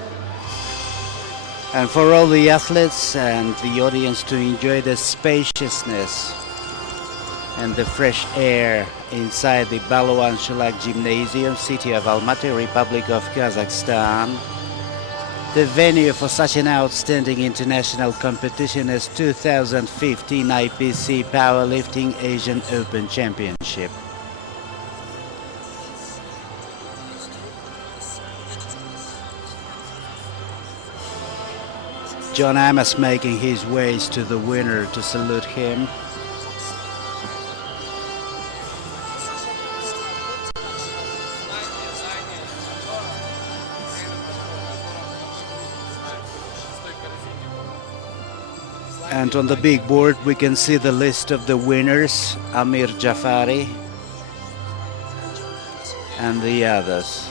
and for all the athletes and the audience to enjoy the spaciousness and the fresh air inside the Balovan Shulak Gymnasium, city of Almaty, Republic of Kazakhstan. The venue for such an outstanding international competition as 2015 IPC Powerlifting Asian Open Championship. John Amos making his ways to the winner to salute him. And on the big board we can see the list of the winners, Amir Jafari and the others.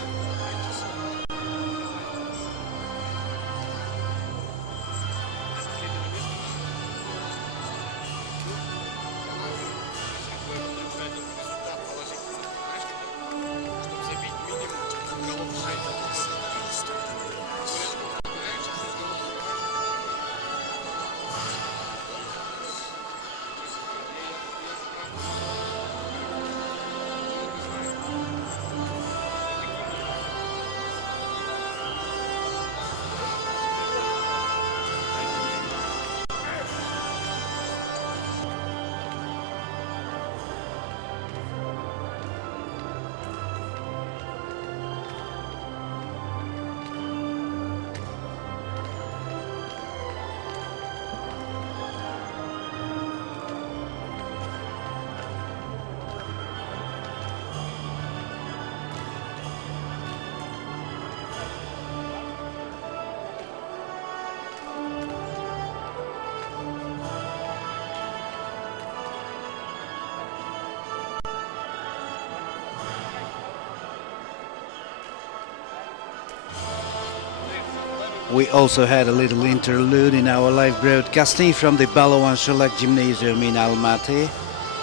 We also had a little interlude in our live broadcasting from the Balovan Shulak Gymnasium in Almaty,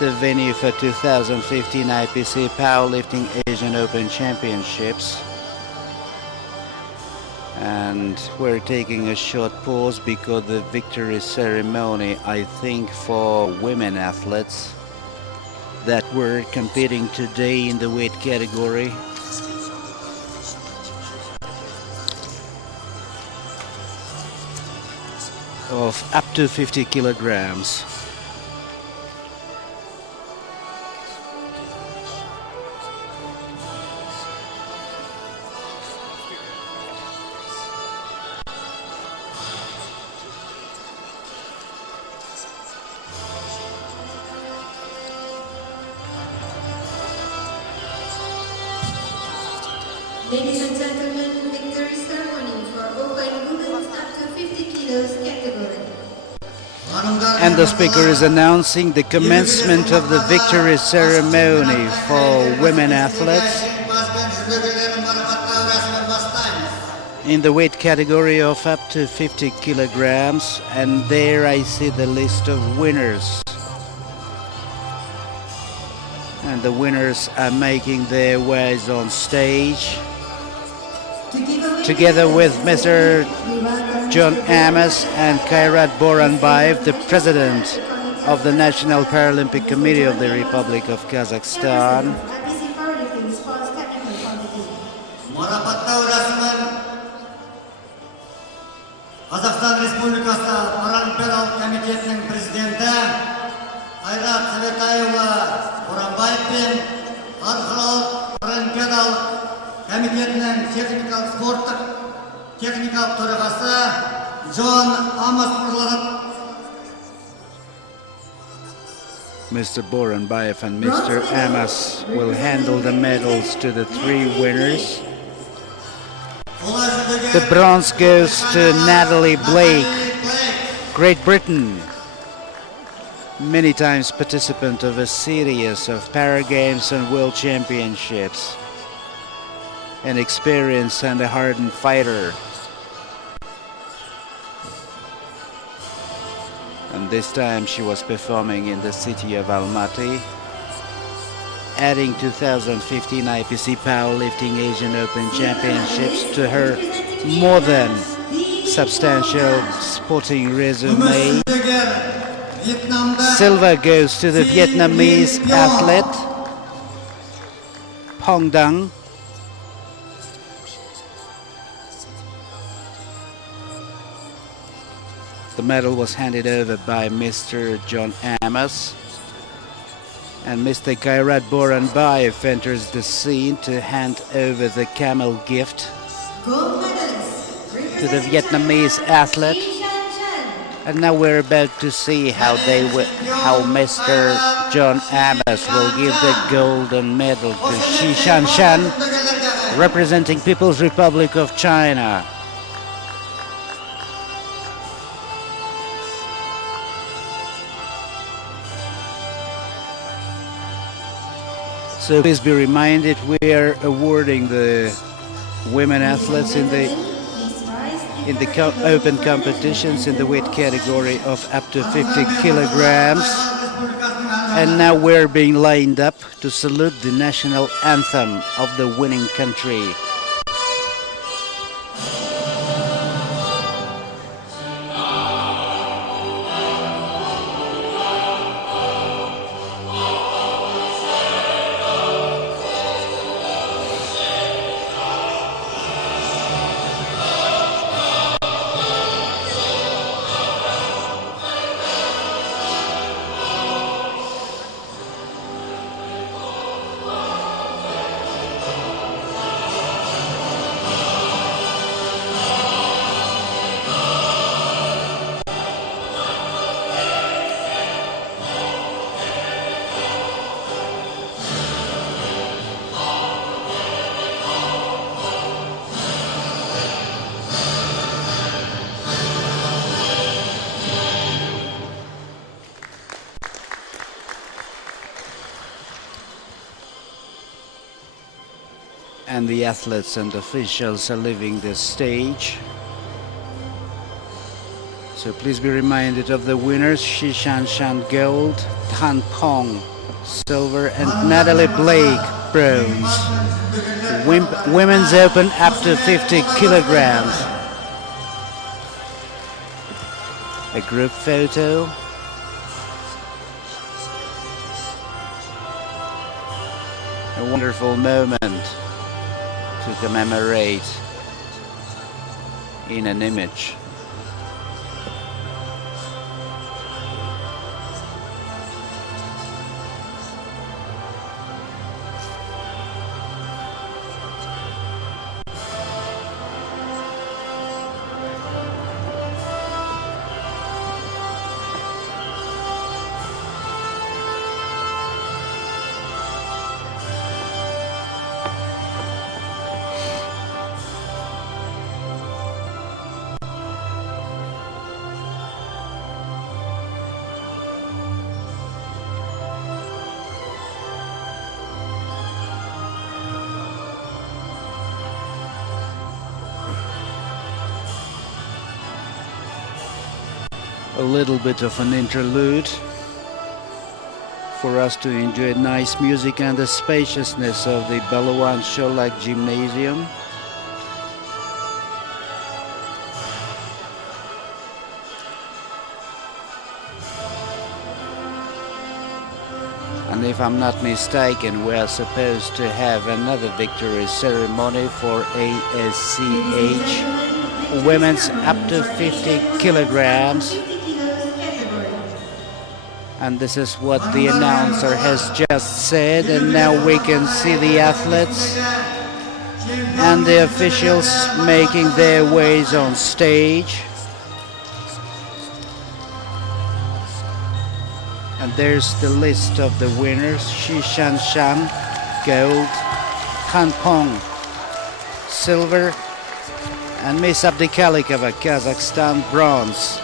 the venue for 2015 IPC Powerlifting Asian Open Championships. And we're taking a short pause because the victory ceremony, I think, for women athletes that were competing today in the weight category of up to 50 kilograms. Ladies and gentlemen, victory ceremony for open women's up to 50 kilos category. And the speaker is announcing the commencement of the victory ceremony for women athletes in the weight category of up to 50 kilograms, and there I see the list of winners. And the winners are making their ways on stage. Together with Mr. John Amos and Kairat Boranbayev, the president of the National Paralympic Committee of the Republic of Kazakhstan. IPC Powerlifting Sports Technical Committee. Marapаттау рәсімен Қазақстан Республикасы Паралимпиадалық комитетінің президенті Кайрат Сәбетайұлы Боранбаев пен Халықаралық Паралимпиадалық комитетінің спорттық техникалық төрағасы Джон Амос мырзаларын Mr. Boranbayev and Mr. Amos will handle the medals to the three winners. The bronze goes to Natalie Blake, Great Britain, many times participant of a series of Para Games and World Championships, an experienced and a hardened fighter. And this time she was performing in the city of Almaty, adding 2015 IPC Powerlifting Asian Open Championships to her more than substantial sporting resume. Silver goes to the Vietnamese athlete Pong Dang. The medal was handed over by Mr. John Amos, and Mr. Kairat Boranbayev enters the scene to hand over the camel gift to the Vietnamese athlete. And now we're about to see how Mr. John Amos will give the golden medal to Shi Shanshan, representing People's Republic of China. So please be reminded, we are awarding the women athletes in the open competitions in the weight category of up to 50 kilograms. And now we're being lined up to salute the national anthem of the winning country. And the athletes and officials are leaving the stage. So please be reminded of the winners: Shi Shanshan gold, Han Pong silver, and Natalie Blake bronze. Women's Open up to 50 kilograms. A group photo. A wonderful moment to commemorate in an image. a little bit of an interlude for us to enjoy nice music and the spaciousness of the Balawan Sholak Gymnasium. And if I'm not mistaken, we are supposed to have another victory ceremony for ASCH women's up to 50 kilograms. And this is what the announcer has just said, and now we can see the athletes and the officials making their ways on stage. And there's the list of the winners: Shishan Shan, gold; Han Pong, silver; and Miss Abdikalikova, Kazakhstan, bronze.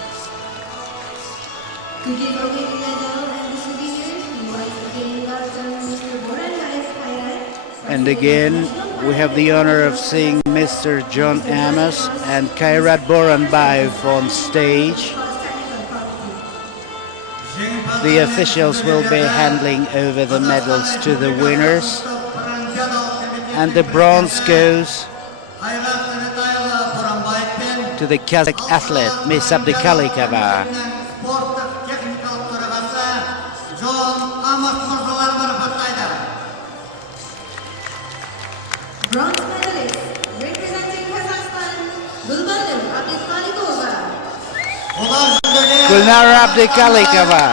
To give away the medal and the souvenirs, we once again welcome Mr. Boranbayev Khairat. And again, we have the honor of seeing Mr. John Amos and Khairat Boranbayev on stage. The officials will be handing over the medals to the winners. And the bronze goes to the Kazakh athlete, Miss Abdikalikova. Bronze medalist representing Kazakhstan, Gulnara Abdikalikova.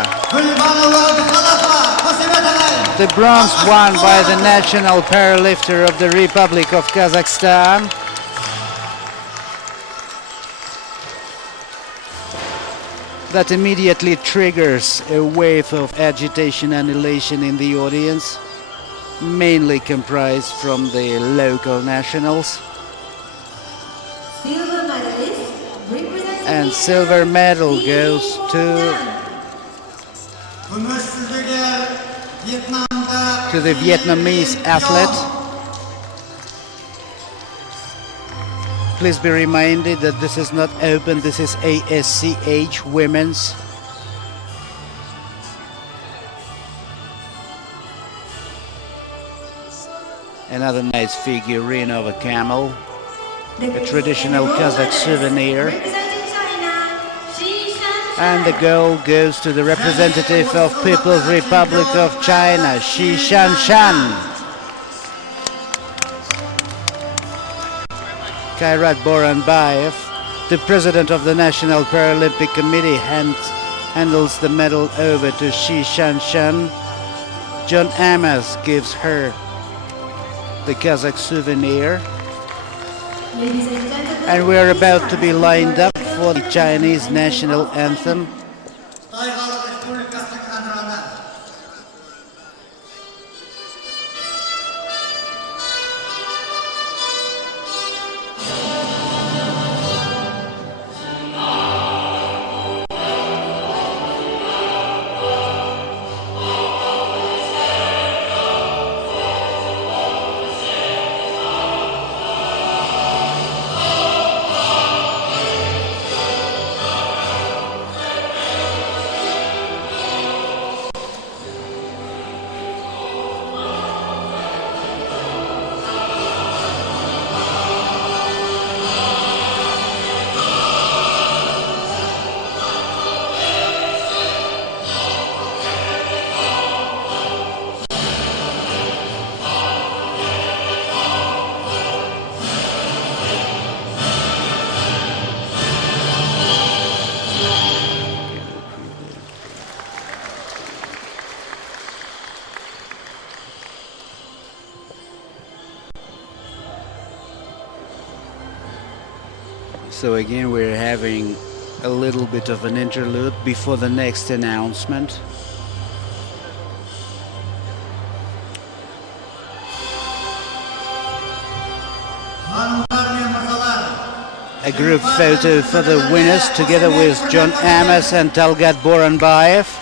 The bronze won by the national powerlifter of the Republic of Kazakhstan. That immediately triggers a wave of agitation and elation in the audience, mainly comprised from the local nationals. Silver medalist representing And silver medal goes to the Vietnamese athlete. Please be reminded that this is not open, this is ASCH women's. Another nice figurine of a camel, a traditional Kazakh souvenir. representing China, Shishan And the gold goes to the representative of People's Republic of China, Shishan Shan. Khairat Boranbayev, the president of the National Paralympic Committee, handles the medal over to Shishan Shan. John Amos gives her the Kazakh souvenir. Ladies and gentlemen, And we are about to be lined up for the Chinese national anthem. So again, we're having a little bit of an interlude before the next announcement. A group photo for the winners together with John Amos and Talgat Boranbayev.